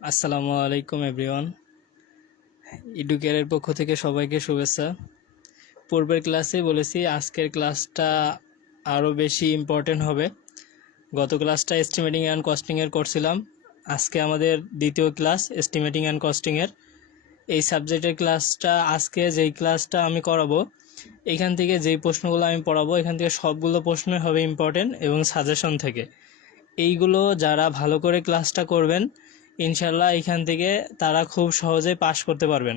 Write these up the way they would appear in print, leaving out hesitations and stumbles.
আসসালামু আলাইকুম এভরিওয়ান। এডুকেয়ারের পক্ষ থেকে সবাইকে শুভেচ্ছা। পূর্বের ক্লাসে বলেছি আজকের ক্লাসটা আরও বেশি ইম্পর্টেন্ট হবে। গত ক্লাসটা এস্টিমেটিং অ্যান্ড কস্টিংয়ের করছিলাম, আজকে আমাদের দ্বিতীয় ক্লাস এস্টিমেটিং অ্যান্ড কস্টিংয়ের। এই সাবজেক্টের ক্লাসটা আজকে যেই ক্লাসটা আমি করাবো, এখান থেকে যেই প্রশ্নগুলো আমি পড়াবো এখান থেকে সবগুলো প্রশ্নই হবে ইম্পর্টেন্ট এবং সাজেশন থেকে। এইগুলো যারা ভালো করে ক্লাসটা করবেন ইনশাল্লাহ এখান থেকে তারা খুব সহজে পাশ করতে পারবেন,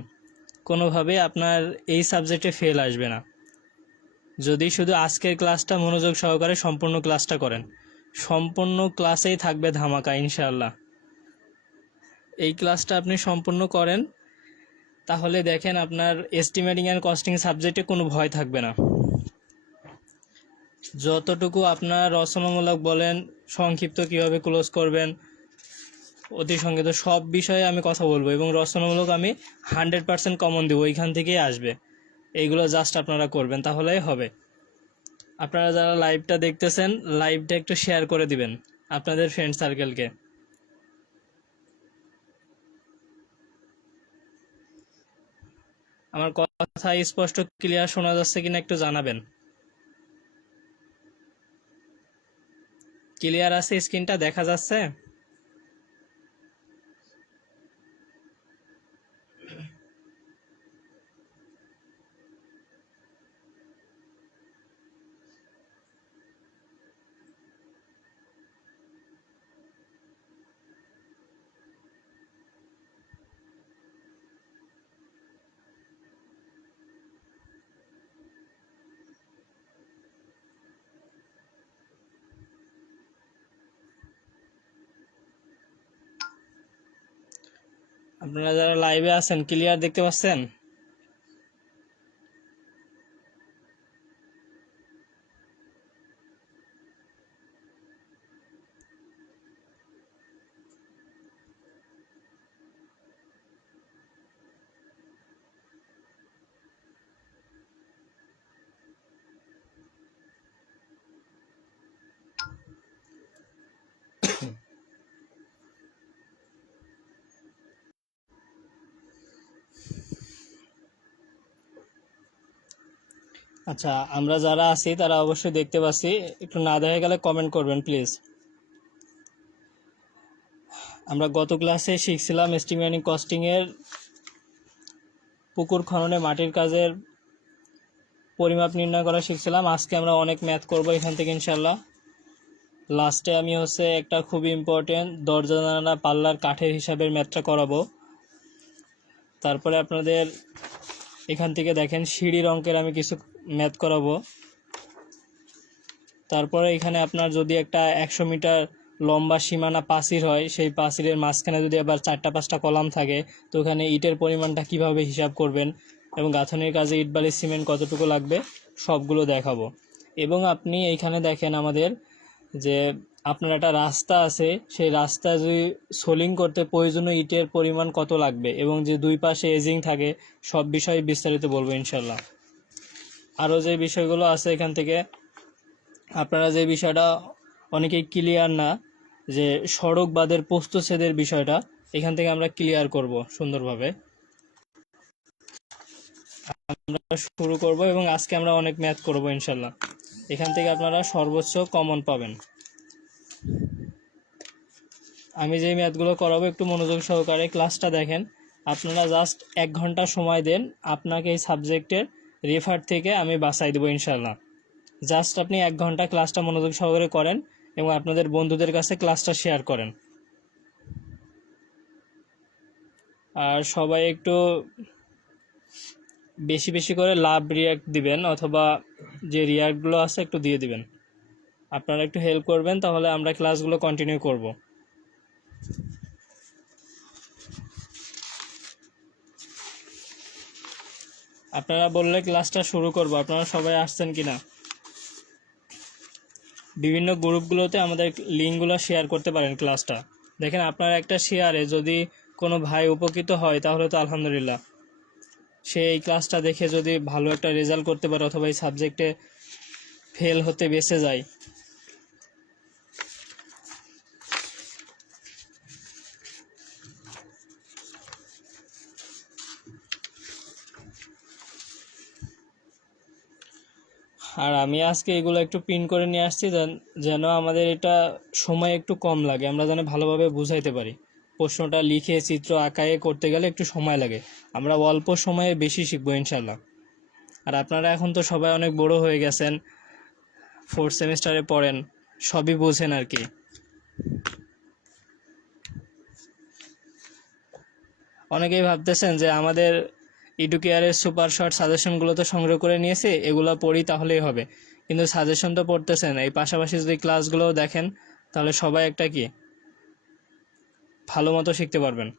কোনোভাবে আপনার এই সাবজেক্টে ফেল আসবে না যদি শুধু আজকের ক্লাসটা মনোযোগ সহকারে সম্পূর্ণ ক্লাসটা করেন। সম্পূর্ণ ক্লাসেই থাকবে ধামাকা ইনশাল্লাহ। এই ক্লাসটা আপনি সম্পূর্ণ করেন তাহলে দেখেন আপনার এস্টিমেটিং অ্যান্ড কস্টিং সাবজেক্টে কোনো ভয় থাকবে না। যতটুকু আপনার রচনামূলক বলেন, সংক্ষিপ্ত কিভাবে ক্লোজ করবেন, অতি সংক্ষিপ্ত সব বিষয়ে আমি কথা বলবো এবং রচনামূলক আমি 100% কমন দেবো, ওইখান থেকেই আসবে। এইগুলো জাস্ট আপনারা করবেন তাহলেই হবে। আপনারা যারা লাইভটা দেখতেছেন লাইভটা একটু শেয়ার করে দিবেন আপনাদের ফ্রেন্ড সার্কেলকে। আমার কথা স্পষ্ট ক্লিয়ার শোনা যাচ্ছে কিনা একটু জানাবেন। ক্লিয়ার আছে? স্ক্রিনটা দেখা যাচ্ছে? আপনারা যারা লাইভে আছেন ক্লিয়ার দেখতে পাচ্ছেন? আচ্ছা, আমরা যারা আছি তারা অবশ্যই দেখতে পাচ্ছি, একটু না দেখা গেলে কমেন্ট করবেন প্লিজ। আমরা গত ক্লাসে শিখছিলাম এস্টিমেটিং কস্টিংয়ের পুকুর খননে মাটির কাজের পরিমাপ নির্ণয় করা শিখছিলাম। আজকে আমরা অনেক ম্যাথ করব এখান থেকে ইনশাল্লাহ। লাস্টে আমি একটা খুবই ইম্পর্টেন্ট দরজা জানালা পাল্লার কাঠের হিসাবের ম্যাথটা করাবো। তারপরে আপনাদের এখান থেকে দেখেন সিঁড়ির অঙ্কের আমি কিছু ম্যাথ করাবো। তারপরে এখানে আপনার যদি একটা 100 মিটার লম্বা সীমানা প্রাচীর হয়, সেই প্রাচীরের মাঝখানে যদি আবার 4-5টা কলাম থাকে, তো ওখানে ইটের পরিমাণটা কিভাবে হিসাব করবেন এবং গাঁথনির কাজে ইট বালি সিমেন্ট কতটুকু লাগবে সবগুলো দেখাবো। এবং আপনি এইখানে দেখেন আমাদের যে আপনার একটা রাস্তা আছে, সেই রাস্তা যদি সোলিং করতে প্রয়োজনীয় ইটের পরিমাণ কত লাগবে এবং যে দুই পাশে এজিং থাকে সব বিষয়ে বিস্তারিত বলবো ইনশাল্লাহ। আরও যে বিষয়গুলো আছে এখান থেকে আপনারা যে বিষয়টা অনেকেই ক্লিয়ার না, যে সড়ক বাঁধের প্রস্থচ্ছেদের বিষয়টা এখান থেকে আমরা ক্লিয়ার করব সুন্দরভাবে। আমরা শুরু করব এবং আজকে আমরা অনেক ম্যাথ করব ইনশাল্লাহ। এখান থেকে আপনারা সর্বোচ্চ কমন পাবেন। আমি যে ম্যাথগুলো করাবো একটু মনোযোগ সহকারে ক্লাসটা দেখেন। আপনারা জাস্ট 1 ঘন্টা সময় দেন, আপনাকে এই সাবজেক্টের রেফার থেকে আমি বাছাই দেবো ইনশাল্লাহ। জাস্ট আপনি 1 ঘন্টা ক্লাসটা মনোযোগ সহকারে করেন এবং আপনাদের বন্ধুদের কাছে ক্লাসটা শেয়ার করেন। আর সবাই একটু বেশি বেশি করে লাভ রিয়াক্ট দিবেন, অথবা যে রিয়াক্টগুলো আছে একটু দিয়ে দিবেন। আপনারা একটু হেল্প করবেন তাহলে আমরা ক্লাসগুলো কন্টিনিউ করব। আপনারা বললে ক্লাসটা শুরু করব। আপনারা সবাই আসছেন কিনা? বিভিন্ন গ্রুপগুলোতে আমাদের লিঙ্কগুলো শেয়ার করতে পারেন ক্লাসটা। দেখেন আপনার একটা শেয়ারে যদি কোনো ভাই উপকৃত হয় তাহলে তো আলহামদুলিল্লাহ, সে এই ক্লাসটা দেখে যদি ভালো একটা রেজাল্ট করতে পারে অথবা এই সাবজেক্টে ফেল হতে বেঁচে যায়। আর আমি আজকে এগুলো একটু প্রিন্ট করে নিয়ে আসছি যেন আমাদের এটা সময় একটু কম লাগে, আমরা যেন ভালোভাবে বুঝাইতে পারি। প্রশ্নটা লিখে চিত্র আঁকায়ে করতে গেলে একটু সময় লাগে, আমরা অল্প সময়ে বেশি শিখবো ইনশাল্লাহ। আর আপনারা এখন তো সবাই অনেক বড় হয়ে গেছেন, 4th সেমিস্টারে পড়েন, সবই বোঝেন আর কি। অনেকেই ভাবতেছেন যে আমাদের এডুকেয়ারের সুপার শর্ট সাজেশনগুলো তো সংগ্রহ করে নিয়েছে, এগুলো পড়ি তাহলেই হবে, কিন্তু সাজেশন তো পড়তেছেন, এই পাশাপাশি যদি ক্লাসগুলোও দেখেন তাহলে সবাই একটা কি ভালো মতো শিখতে পারবেন।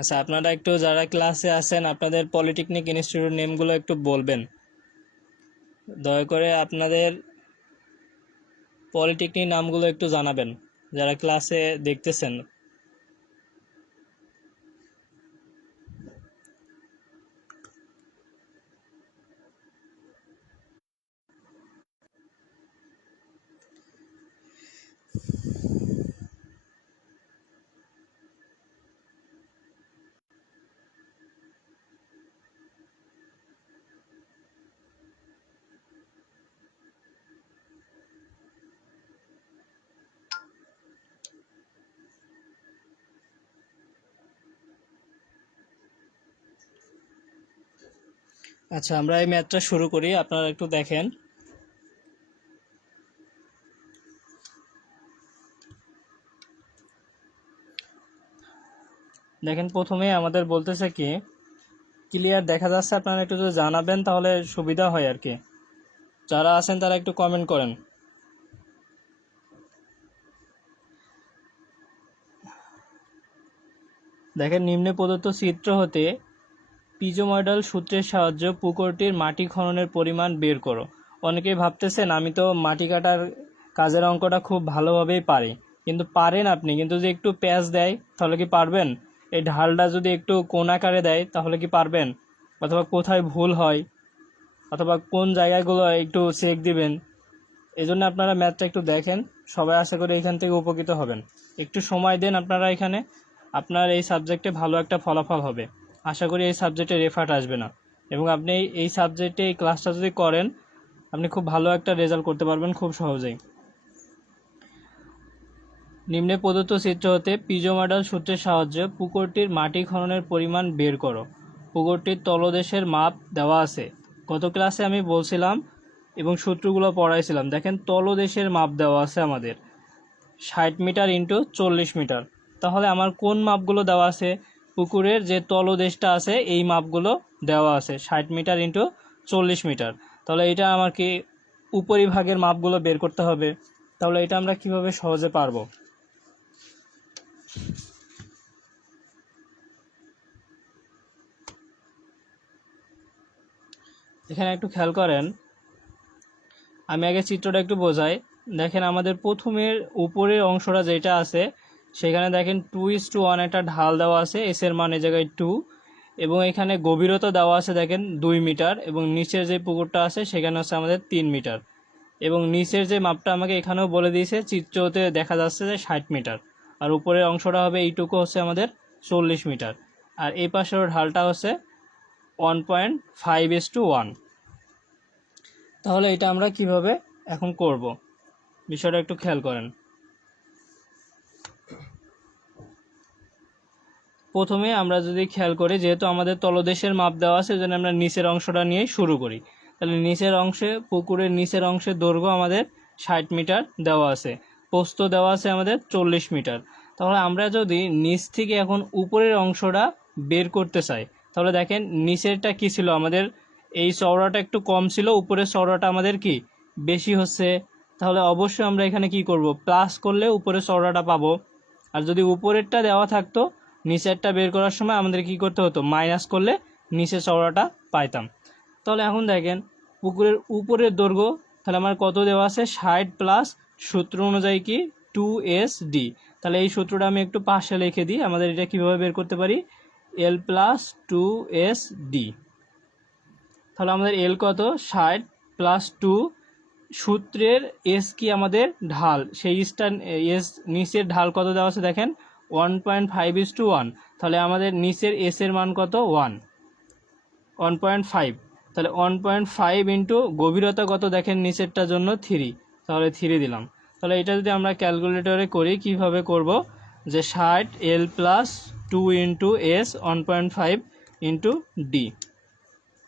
আচ্ছা, আপনারা একটু যারা ক্লাসে আছেন আপনাদের পলিটেকনিক ইনস্টিটিউট নেমগুলো একটু বলবেন, দয়া করে আপনাদের পলিটেকনিক নামগুলো একটু জানাবেন যারা ক্লাসে দেখতেছেন। আচ্ছা, আমরা এই ম্যাথটা শুরু করি, আপনারা একটু দেখেন। দেখেন, প্রথমে আমাদের বলতেছে কি, ক্লিয়ার দেখা যাচ্ছে? আপনারা একটু যদি জানাবেন তাহলে সুবিধা হয় আর কি। যারা আছেন তারা একটু কমেন্ট করেন। দেখেন, নিম্নে প্রদত্ত চিত্র হতে পিজোময়েডাল সূত্রের সাহায্যে পুকুরটির মাটি খননের পরিমাণ বের করো। অনেকেই ভাবতেছেন আমি তো মাটি কাটার কাজের অঙ্কটা খুব ভালোভাবেই পারি, কিন্তু পারেন আপনি, কিন্তু যদি একটু প্যাচ দেয় তাহলে কি পারবেন? এই ঢালটা যদি একটু কোণ আকারে দেয় তাহলে কি পারবেন? অথবা কোথায় ভুল হয় অথবা কোন জায়গাগুলো একটু চেক দিবেন। এই জন্য আপনারা ম্যাথটা একটু দেখেন, সবাই আশা করি এখান থেকে উপকৃত হবেন। একটু সময় দেন আপনারা এখানে, আপনার এই সাবজেক্টে ভালো একটা ফলাফল হবে। আশা করি এই সাবজেক্টে রেফাট আসবে না, এবং আপনি এই সাবজেক্টে এই ক্লাসটা যদি করেন আপনি খুব ভালো একটা রেজাল্ট করতে পারবেন খুব সহজেই। নিম্নে প্রদত্ত চিত্র হতে পিজোময়েডাল সূত্রের সাহায্যে পুকুরটির মাটি খননের পরিমাণ বের করো। পুকুরটির তলদেশের মাপ দেওয়া আছে। গত ক্লাসে আমি বলছিলাম এবং সূত্রগুলো পড়াইছিলাম। দেখেন, তলদেশের মাপ দেওয়া আছে আমাদের 60 মিটার ইন্টু 40 মিটার। তাহলে আমার কোন মাপগুলো দেওয়া আছে? পুকুরের যে তলদেশটা আছে এই মাপগুলো দেওয়া আছে, 60 মিটার ইন্টু 40 মিটার। তাহলে এটা আমার কি উপরিভাগের মাপগুলো বের করতে হবে। তাহলে এটা আমরা কিভাবে সহজে পারবো? এখানে একটু খেয়াল করেন, আমি আগে চিত্রটা একটু বোঝাই। দেখেন, আমাদের প্রথমের উপরের অংশটা যেটা আছে সেখানে দেখেন 2:1 একটা ঢাল দেওয়া আছে, এস এর মান এই জায়গায় 2, এবং এখানে গভীরতা দেওয়া আছে দেখেন 2 মিটার, এবং নিচের যে পুকুরটা আছে সেখানে হচ্ছে আমাদের 3 মিটার, এবং নিচের যে মাপটা আমাকে এখানেও বলে দিয়েছে চিত্রতে দেখা যাচ্ছে যে 60 মিটার, আর উপরের অংশটা হবে এইটুকু হচ্ছে আমাদের 40 মিটার, আর এই পাশের ঢালটা হচ্ছে 1.5:1। তাহলে এটা আমরা কিভাবে এখন করব বিষয়টা একটু খেয়াল করেন। প্রথমে আমরা যদি খেয়াল করি, যেহেতু আমাদের তলদেশের মাপ দেওয়া আছে সেজন্য আমরা নিচের অংশটা নিয়ে শুরু করি। তাহলে নিচের অংশে, পুকুরের নিচের অংশের দৈর্ঘ্য আমাদের 60 মিটার দেওয়া আছে, প্রস্থ দেওয়া আছে আমাদের 40 মিটার। তাহলে আমরা যদি নিচ থেকে এখন উপরের অংশটা বের করতে চাই, তাহলে দেখেন নিচেরটা কি ছিল আমাদের, এই চওড়াটা একটু কম ছিল, উপরের চওড়াটা আমাদের কি বেশি হচ্ছে। তাহলে অবশ্যই আমরা এখানে কি করব, প্লাস করলে উপরের চওড়াটা পাবো। আর যদি উপরেরটা দেওয়া থাকতো, নিচেরটা বের করার সময় আমাদের কি করতে হতো, মাইনাস করলে নিচের চওড়াটা পাইতাম। তাহলে এখন দেখেন, পুকুরের উপরের দৈর্ঘ্য তাহলে আমার কত দেওয়া আছে, 60 প্লাস সূত্র অনুযায়ী কি 2SD। তাহলে এই সূত্রটা আমি একটু পাশে লিখে দিই, আমাদের এটা কিভাবে বের করতে পারি, L প্লাস 2SD। তাহলে আমাদের L কত, 60 প্লাস 2, সূত্রের এস কি আমাদের ঢাল, সেই এস নিচের ঢাল কত দেওয়া আছে দেখেন 1.5:1। তাহলে তাহলে আমাদের নিচের এস এর মান কত 1.5, তাহলে 1.5 ইন্টু গভীরতা কত দেখেন নিচেরটার জন্য 3, তাহলে 3 দিলাম। তাহলে এটা যদি আমরা ক্যালকুলেটরে করি কিভাবে করব, যে 60 L plus 2 into S 1.5 into D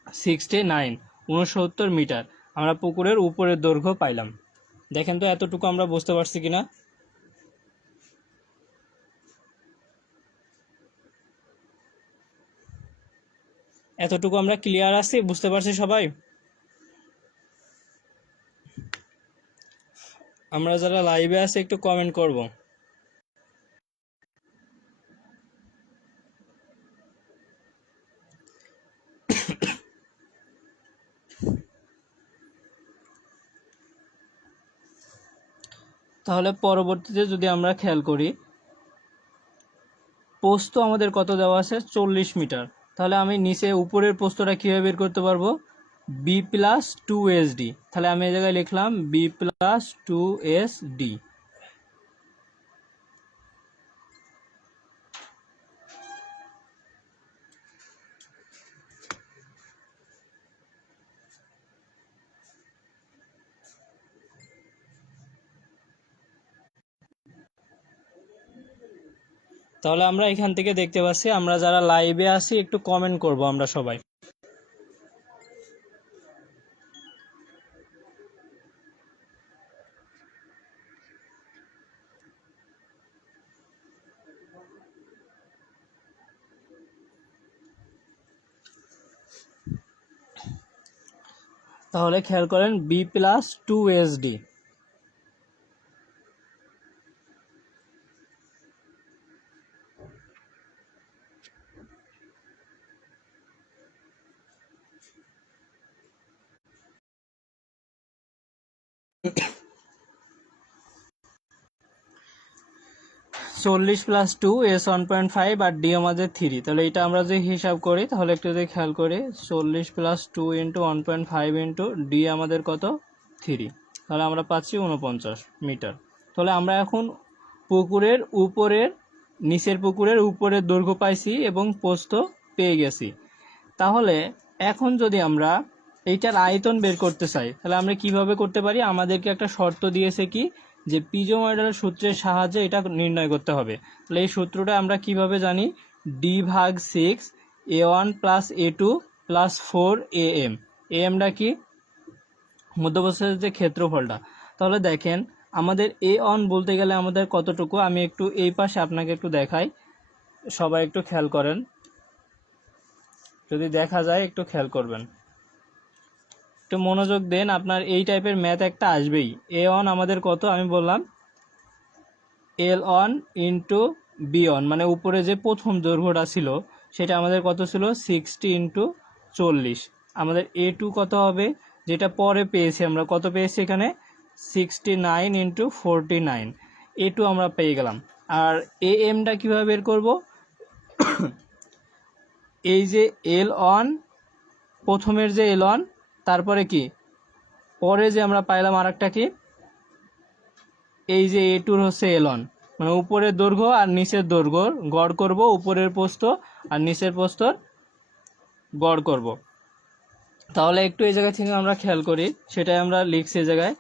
69 metre আমরা পুকুরের উপরের দৈর্ঘ্য পাইলাম। দেখেন তো এতটুকু আমরা বুঝতে পারছি কিনা। এতটুকু আমরা ক্লিয়ার আছি, বুঝতে পারছি সবাই? আমরা যারা লাইভে আছি একটু কমেন্ট করব। তাহলে পরবর্তীতে যদি আমরা খেয়াল করি, প্রস্থ আমাদের কত দেওয়া আছে 40 মিটার। তাহলে আমি নিচে উপরের প্রস্থটা কীভাবে বের করতে পারবো, বি প্লাস 2sd। তাহলে আমি এই জায়গায় লিখলাম বি প্লাস 2sd। তাহলে আমরা এখান থেকে দেখতে পাচ্ছি, আমরা যারা লাইভে আছি একটু কমেন্ট করব আমরা সবাই। তাহলে খেয়াল করেন বি প্লাস 2sd। চল্লিশ প্লাস 2 এস 1.5 আর ডি আমাদের 3। তাহলে এটা আমরা যদি হিসাব করি তাহলে একটু যদি খেয়াল করি, 40 প্লাস 2 ইন্টু 1.5 ইন্টু ডি আমাদের কত 3, তাহলে আমরা পাচ্ছি 49 মিটার। তাহলে আমরা এখন পুকুরের উপরের নিচের পুকুরের উপরের দৈর্ঘ্য পাইছি এবং প্রস্থ পেয়ে গেছি। তাহলে এখন যদি আমরা এইটার আয়তন বের করতে চাই তাহলে আমরা কিভাবে করতে পারি, আমাদেরকে একটা শর্ত দিয়েছে কি, যে পিজোময়েডাল সূত্রের সাহায্যে এটা নির্ণয় করতে হবে। তাহলে এই সূত্রটা আমরা কিভাবে জানি, d/6 a1 plus a2 plus 4am। amটা কি, মধ্যপ্রস্থের যে ক্ষেত্রফলটা। তাহলে দেখেন আমাদের a1 বলতে গেলে আমাদের কতটুকু, আমি একটু এই পাশে আপনাকে একটু দেখাই, সবাই একটু খেয়াল করেন, যদি দেখা যায় একটু খেয়াল করবেন, একটু মনোযোগ দেন, আপনার এই টাইপের ম্যাথ একটা আসবেই। a1 আমাদের কত, আমি বললাম l1 ইন্টু b1, মানে উপরে যে প্রথম দৈর্ঘ্যটা ছিল সেটা আমাদের কত ছিল 60 ইন্টু 40। আমাদের a2 কত হবে, যেটা পরে পেয়েছি আমরা, কত পেয়েছি এখানে 69 ইন্টু 49, a2 আমরা পেয়ে গেলাম। আর amটা কীভাবে বের করব, এই যে l1 প্রথমের যে l1, তারপরে কি পরে যে আমরা পাইলাম আর একটা কি, এই যে a2 হচ্ছে l1, মানে উপরের দৈর্ঘ্য আর নিচের দৈর্ঘ্য গড় করব, উপরের প্রস্থ আর নিচের প্রস্থর গড় করব। তাহলে একটু এই জায়গা থেকে আমরা খেয়াল করি, সেটাই আমরা লিখছি এই জায়গায়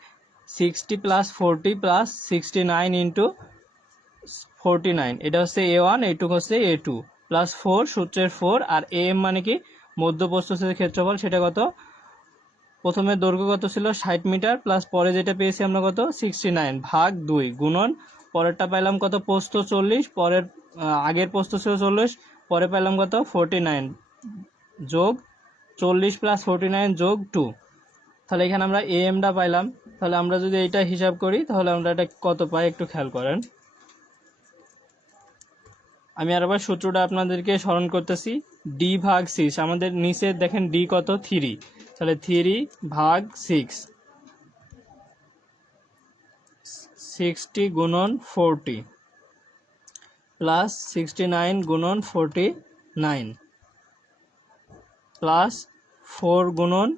60 প্লাস 40 প্লাস 69 ইন্টু 49, এটা হচ্ছে a1, এইটুকু হচ্ছে a2 প্লাস 4 সূত্রের 4, আর am মানে কি মধ্যপ্রস্থের ক্ষেত্রফল, সেটা কত, প্রথমে দৈর্ঘ্য কত ছিল 60 মিটার প্লাস পরে যেটা পেয়েছি আমরা কত 69 ভাগ 2 গুণন পরেরটা পাইলাম কত প্রস্থ 40, পরের আগের প্রস্থ ছিল 40, পরে পাইলাম কত 49 যোগ 40 প্লাস 49 যোগ 2। তাহলে এখানে আমরা amটা পাইলাম। তাহলে আমরা যদি এইটা হিসাব করি তাহলে আমরা এটা কত পাই একটু খেয়াল করেন। আমি আরেকবার সূত্রটা আপনাদেরকে স্মরণ করতেছি, d/6 আমাদের নিচে দেখেন d কত 3, তাহলে 3 ভাগ 6, 60 গুণন 40 প্লাস 69 গুণন 49 প্লাস 4 গুণন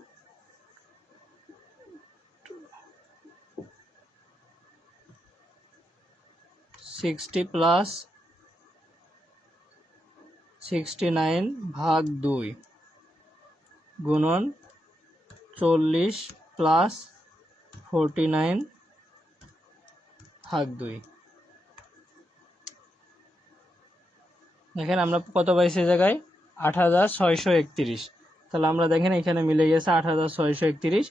60 প্লাস 69 ভাগ 2 গুণন 40 প্লাস 49 ভাগ 2। দেখেন আমরা কত পাইছি জায়গায় 8631। তাহলে আমরা দেখেন এখানে মিলে গেছে 8631।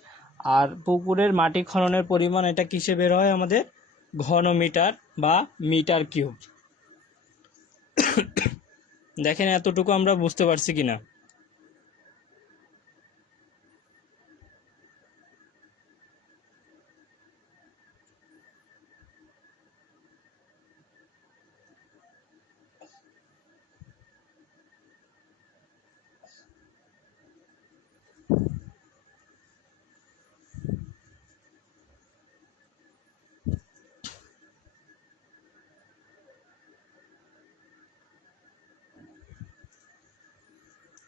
আর পুকুরের মাটি খননের পরিমাণ এটা কিসে বের হয় আমাদের ঘন মিটার বা মিটার কিউব। দেখেন এতটুকু আমরা বুঝতে পারছি কিনা।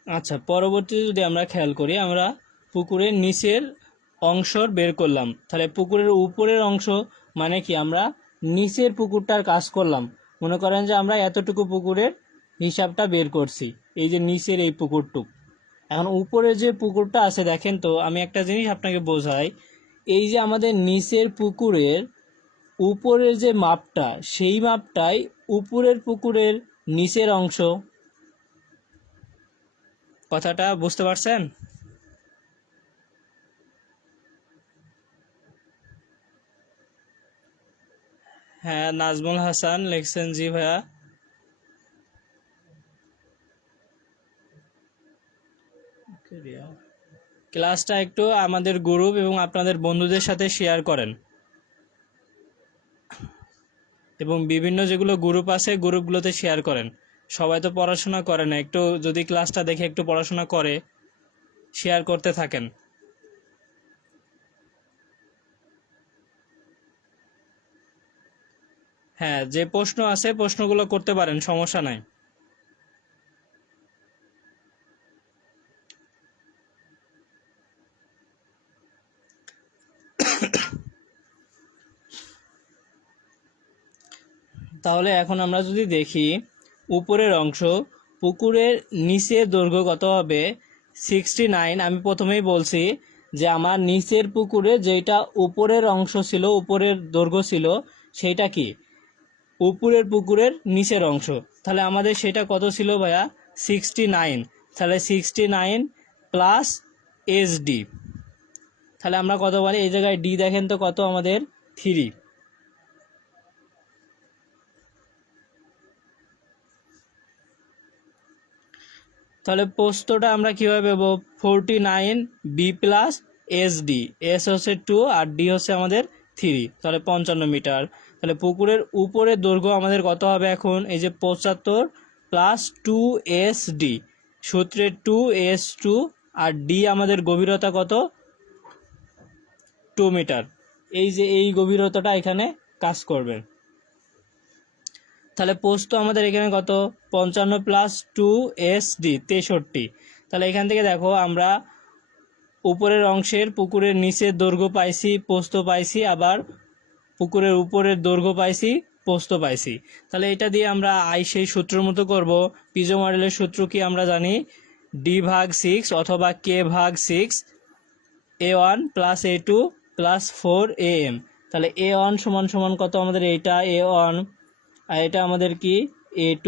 আচ্ছা, পরবর্তীতে যদি আমরা খেয়াল করি, আমরা পুকুরের নিচের অংশ বের করলাম। তাহলে পুকুরের উপরের অংশ মানে কি, আমরা নিচের পুকুরটার কাজ করলাম। মনে করেন যে আমরা এতটুকু পুকুরের হিসাবটা বের করছি, এই যে নিচের এই পুকুরটুক। এখন উপরে যে পুকুরটা আছে দেখেন তো, আমি একটা জিনিস আপনাকে বোঝাই। এই যে আমাদের নিচের পুকুরের উপরের যে মাপটা, সেই মাপটাই উপরের পুকুরের নিচের অংশ। কথাটা বুঝতে পারছেন? হ্যাঁ, নাজমুল হাসান লিখছেন, জি ভাইয়া। ক্লাসটা একটু আমাদের গ্রুপ এবং আপনাদের বন্ধুদের সাথে শেয়ার করেন, এবং বিভিন্ন যেগুলো গ্রুপ আছে গ্রুপগুলোতে শেয়ার করেন। সবাই তো পড়াশোনা করে না, একটু যদি ক্লাসটা দেখে একটু পড়াশোনা করে শেয়ার করতে থাকেন। হ্যাঁ, যে প্রশ্ন আছে প্রশ্নগুলো করতে পারেন, সমস্যা নাই। তাহলে এখন আমরা যদি দেখি উপরের অংশ, পুকুরের নিচের দৈর্ঘ্য কত হবে 69। আমি প্রথমেই বলছি যে আমার নিচের পুকুরে যেটা উপরের অংশ ছিল, উপরের দৈর্ঘ্য ছিল, সেইটা কি উপরের পুকুরের নিচের অংশ। তাহলে আমাদের সেটা কত ছিল ভাইয়া 69। তাহলে 69 প্লাস এসডি। তাহলে আমরা কত বলি, এই জায়গায় ডি দেখেন তো কত আমাদের 3। তাহলে প্রস্থটা আমরা কীভাবে পাবো, 49 B plus S D. S হচ্ছে 2 আর ডি হচ্ছে আমাদের 3, তাহলে 55 মিটার। তাহলে পুকুরের উপরের দৈর্ঘ্য আমাদের কত হবে এখন, এই যে 75 প্লাস 2SD, সূত্রে 2S2, আর ডি আমাদের গভীরতা কত 2 মিটার। এই যে এই গভীরতাটা এখানে কাজ করবে। তাহলে প্রস্থ আমাদের এখানে কত 55 প্লাস 2SD 63। তাহলে এখান থেকে দেখো আমরা উপরের অংশের পুকুরের নিচের দৈর্ঘ্য পাইছি, প্রস্থ পাইছি, আবার পুকুরের উপরের দৈর্ঘ্য পাইছি, প্রস্থ পাইছি। তাহলে এটা দিয়ে আমরা সেই সূত্রের মতো করব। পিজো মডেলের সূত্র কি আমরা জানি, D/6 অথবা K/6 A1 plus A2 plus 4AM। তাহলে A1 সমান সমান কত আমাদের, এইটা A1, আর এটা আমাদের কি A2,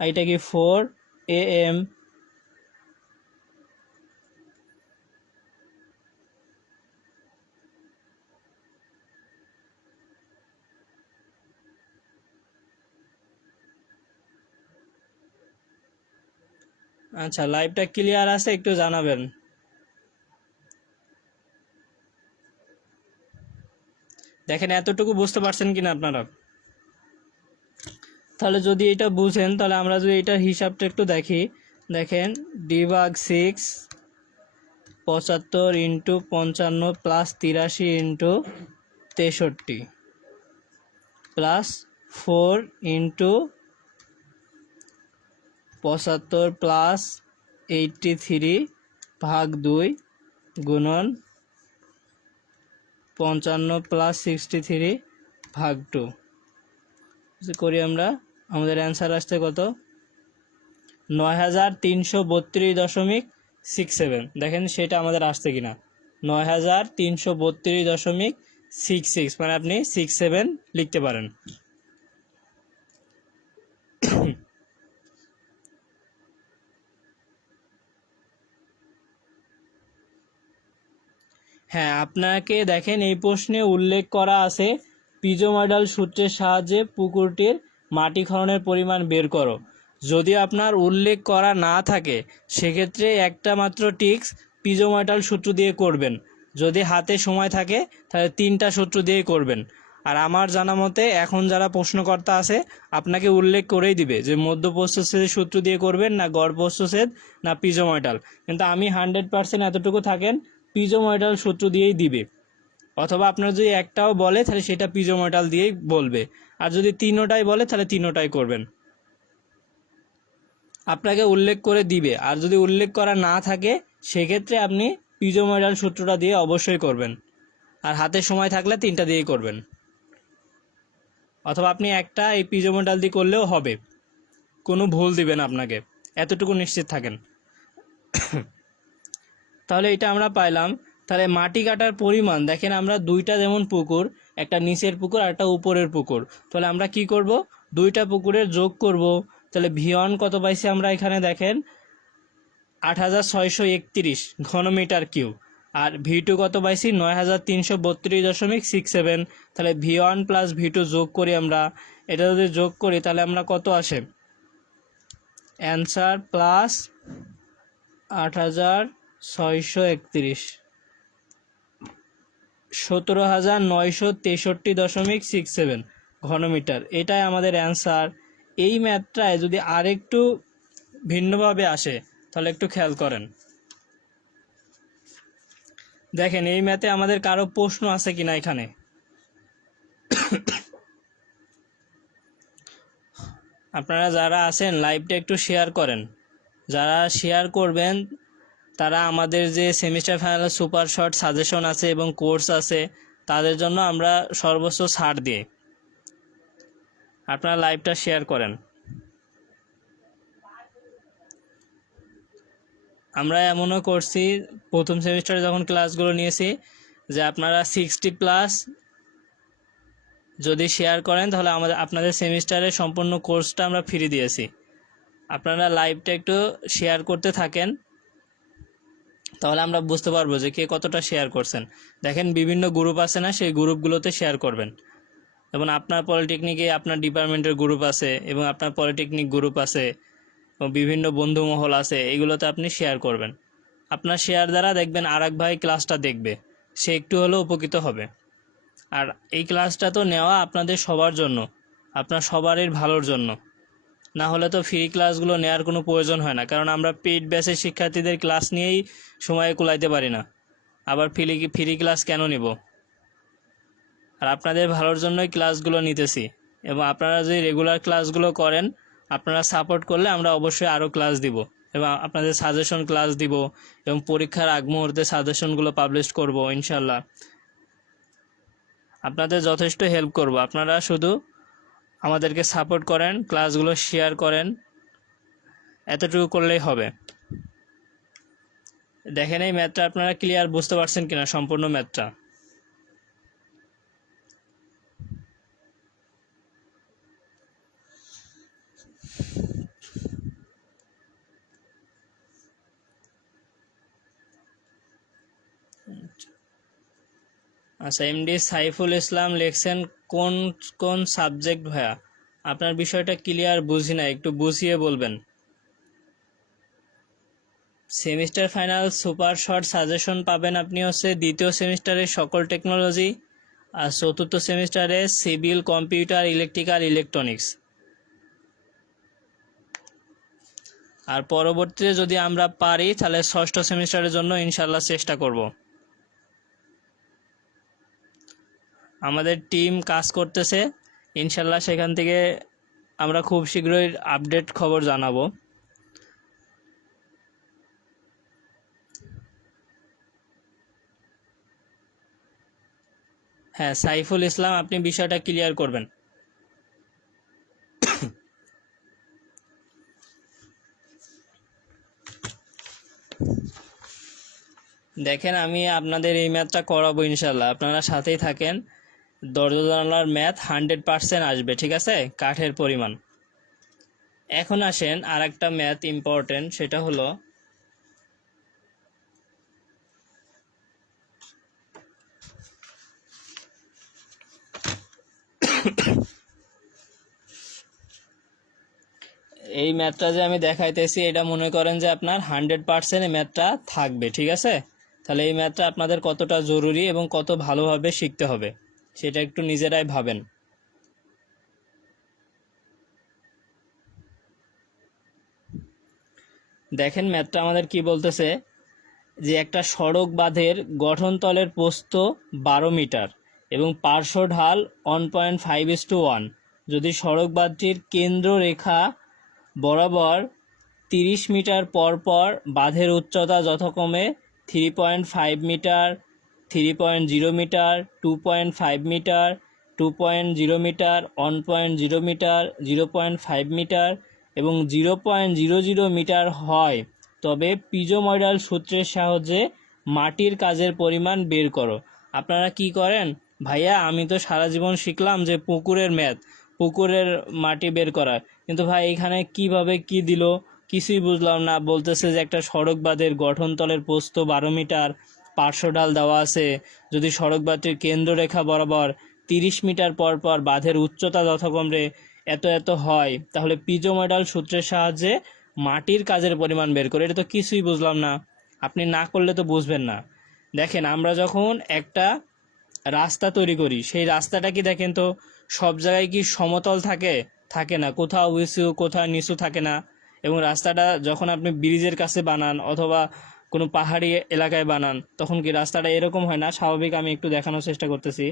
আর এটা কি 4AM। আচ্ছা, লাইভটা ক্লিয়ার আছে, একটু জানাবেন। দেখেন এতটুকু বুঝতে পারছেন কিনা আপনারা। তাহলে যদি এটা বুঝেন, তাহলে আমরা যদি এটার হিসাবটা একটু দেখি, দেখেন D/6 75 into 55 plus 83 into 63 plus 4 into 75 plus 83 ভাগ 2 গুণন 55 প্লাস 63 ভাগ 2 করি আমরা, আমাদের অ্যান্সার আসছে কত 9332.67। দেখেন সেটা আমাদের আসছে কিনা, 9332.66, মানে আপনি 67 লিখতে পারেন। হ্যাঁ, আপনাকে দেখেন এই প্রশ্নে উল্লেখ করা আছে পিজোময়েডাল সূত্রের সাহায্যে পুকুরটির মাটি খননের পরিমাণ বের করো। যদি আপনার উল্লেখ করা না থাকে সেক্ষেত্রে একটা মাত্র টিক্স পিজোময়েডাল সূত্র দিয়ে করবেন। যদি হাতে সময় থাকে তাহলে 3টা সূত্র দিয়ে করবেন। আর আমার জানা মতে এখন যারা প্রশ্নকর্তা আছে আপনাকে উল্লেখ করেই দিবে যে মধ্যপ্রস্থচ্ছেদের সূত্র দিয়ে করবেন না গড় প্রস্থচ্ছেদ না পিজোময়েডাল, কিন্তু আমি 100% এতটুকু থাকেন পিজোময়েডাল সূত্র দিয়েই দিবে। অথবা আপনার যদি একটাও বলে তাহলে সেটা পিজোময়েডাল দিয়েই বলবে, আর যদি তিনোটাই বলে তাহলে তিনোটাই করবেন। আপনাকে উল্লেখ করে দিবে, আর যদি উল্লেখ করা না থাকে সেক্ষেত্রে আপনি পিজোময়েডাল সূত্রটা দিয়ে অবশ্যই করবেন, আর হাতে সময় থাকলে 3টা দিয়েই করবেন। অথবা আপনি একটা এই পিজোময়েডাল দিয়ে করলেও হবে, কোনো ভুল দিবেন আপনাকে, এতটুকু নিশ্চিত থাকেন। তাহলে এটা আমরা পাইলাম। তাহলে মাটি কাটার পরিমাণ দেখেন, আমরা দুইটা যেমন পুকুর, একটা নিচের পুকুর আর একটা উপরের পুকুর, তাহলে আমরা কি করব, দুইটা পুকুরের যোগ করব। তাহলে V1 কত পাইছি আমরা এখানে দেখেন 8631 ঘনমিটার কিউব, আর V2 কত পাইছি 9332.67। তাহলে V1 প্লাস V2 যোগ করি আমরা, এটা যদি যোগ করি তাহলে আমরা কত আসে অ্যান্সার প্লাস 8631 17,963.67 ঘনমিটার, এটাই আমাদের অ্যান্সার। এই ম্যাথটায় যদি আরেকটু ভিন্নভাবে আসে তাহলে একটু খেয়াল করেন। দেখেন এই ম্যাথে আমাদের কারো প্রশ্ন আছে কিনা এখানে। আপনারা যারা আছেন লাইভটা একটু শেয়ার করেন, যারা শেয়ার করবেন তারা আমাদের যে semester final super short suggestion আছে এবং কোর্স আছে তাদের জন্য আমরা সর্বোচ্চ ছাড় দিই। আপনারা লাইভটা শেয়ার করেন। আমরা এমনও করছি প্রথম সেমিস্টারে যখন ক্লাসগুলো নিয়েছি যে আপনারা 60+ যদি শেয়ার করেন তাহলে আপনাদের সেমিস্টারের সম্পূর্ণ কোর্সটা আমরা ফ্রি দিয়েছি। আপনারা লাইভটা একটু শেয়ার করতে থাকেন, তাহলে আমরা বুঝতে পারবো যে কে কতটা শেয়ার করছেন। দেখেন বিভিন্ন গ্রুপ আছে না, সেই গ্রুপগুলোতে শেয়ার করবেন। যেমন আপনার পলিটেকনিকে আপনার ডিপার্টমেন্টের গ্রুপ আছে এবং আপনার পলিটেকনিক গ্রুপ আছে এবং বিভিন্ন বন্ধু মহল আছে, এগুলোতে আপনি শেয়ার করবেন। আপনার শেয়ার দ্বারা দেখবেন আরেক ভাই ক্লাসটা দেখবে, সে একটু হলেও উপকৃত হবে। আর এই ক্লাসটা তো নেওয়া আপনাদের সবার জন্য, আপনার সবারই ভালোর জন্য, না হলে তো ফ্রি ক্লাসগুলো নেওয়ার কোনো প্রয়োজন হয় না। কারণ আমরা পেইড ব্যাচের শিক্ষার্থীদের ক্লাস নিয়েই সময় কুলাইতে পারি না, আবার ফ্রি ক্লাস কেন নিব। আর আপনাদের ভালোর জন্যই ক্লাসগুলো নিতেছি, এবং আপনারা যদি রেগুলার ক্লাসগুলো করেন, আপনারা সাপোর্ট করলে আমরা অবশ্যই আরও ক্লাস দিব এবং আপনাদের সাজেশন ক্লাস দিব এবং পরীক্ষার আগ মুহূর্তে সাজেশনগুলো পাবলিশ করব ইনশাল্লাহ। আপনাদের যথেষ্ট হেল্প করব, আপনারা শুধু আমাদেরকে সাপোর্ট করেন, ক্লাসগুলো শেয়ার করেন, এতটুকু করলেই হবে। দেখেন এই ম্যাথটা আপনারা ক্লিয়ার বুঝতে পারছেন কিনা, সম্পূর্ণ ম্যাথটা। আচ্ছা, এমডি সাইফুল ইসলাম লিখছেন কোন কোন সাবজেক্ট ভাইয়া, আপনার বিষয়টা ক্লিয়ার বুঝি না, একটু বুঝিয়ে বলবেন। Semester final super short suggestion পাবেন আপনি হচ্ছে দ্বিতীয় সেমিস্টারে সকল টেকনোলজি, আর চতুর্থ সেমিস্টারে সিভিল, কম্পিউটার, ইলেকট্রিক্যাল, ইলেকট্রনিক্স। আর পরবর্তীতে যদি আমরা পারি তাহলে ষষ্ঠ সেমিস্টারের জন্য ইনশাল্লাহ চেষ্টা করব। আমাদের টিম কাজ করতেছে ইনশাল্লাহ, সেখান থেকে আমরা খুব শীঘ্রই আপডেট খবর জানাবো। হ্যাঁ সাইফুল ইসলাম, আপনি বিষয়টা ক্লিয়ার করবেন। দেখেন আমি আপনাদের এই ম্যাথটা করাবো ইনশাল্লাহ, আপনারা সাথেই থাকেন। দরজা জানালার ম্যাথ 100% আসবে, ঠিক আছে, কাঠের পরিমাণ। এখন আসেন আর একটা ম্যাথ ইম্পর্টেন্ট, সেটা হলো এই ম্যাথটা যে আমি দেখাইতেছি, এটা মনে করেন যে আপনার 100% এই ম্যাথটা থাকবে, ঠিক আছে। তাহলে এই ম্যাথটা আপনাদের কতটা জরুরি এবং কত ভালোভাবে শিখতে হবে সেটা একটু নিজেরাই ভাবেন। দেখেন ম্যাথটা আমাদের কি বলতেছে, যে একটা সড়ক বাঁধের গঠনতলের প্রস্থ 12 মিটার এবং পার্শ্ব ঢাল 1.5:1। যদি সড়ক বাঁধটির কেন্দ্র রেখা বরাবর 30 মিটার পর পর বাঁধের উচ্চতা যথাক্রমে 3.5 metre, 3.0 metre, 2.5 metre, 2.0 metre, 1.0 metre, 0.5 metre এবং 0.00 মিটার হয়, তবে পিজোময়েডাল সূত্রের সাহায্যে মাটির কাজের পরিমাণ বের করো। আপনারা কি করেন ভাইয়া, আমি তো সারা জীবন শিখলাম যে পুকুরের ম্যাথ, পুকুরের মাটি বের করা, কিন্তু ভাই এখানে কিভাবে কি দিল কিছুই বুঝলাম না। বলতেছে যে একটা সড়ক বাঁধের গঠনতলের প্রস্থ 12 মিটার, পার্শ্বঢাল দেওয়া আছে, যদি সড়ক বাঁধটির কেন্দ্ররেখা বরাবর 30 মিটার পর পর বাঁধের উচ্চতা যথাক্রমে এত এত হয়, তাহলে পিজোময়েডাল সূত্রের সাহায্যে মাটির কাজের পরিমাণ বের করে। এটা তো কিছুই বুঝলাম না, আপনি না করলে তো বুঝবেন না। দেখেন আমরা যখন একটা রাস্তা তৈরি করি, সেই রাস্তাটা কি দেখেন তো সব জায়গায় কি সমতল থাকে? থাকে না, কোথাও উঁচু কোথাও নিচু থাকে না। এবং রাস্তাটা যখন আপনি ব্রিজের কাছে বানান অথবা কোনো পাহাড়ি এলাকায় বানান, তখন কি রাস্তাটা এরকম হয় না স্বাভাবিক? আমি একটু দেখানোর চেষ্টা করতেছি।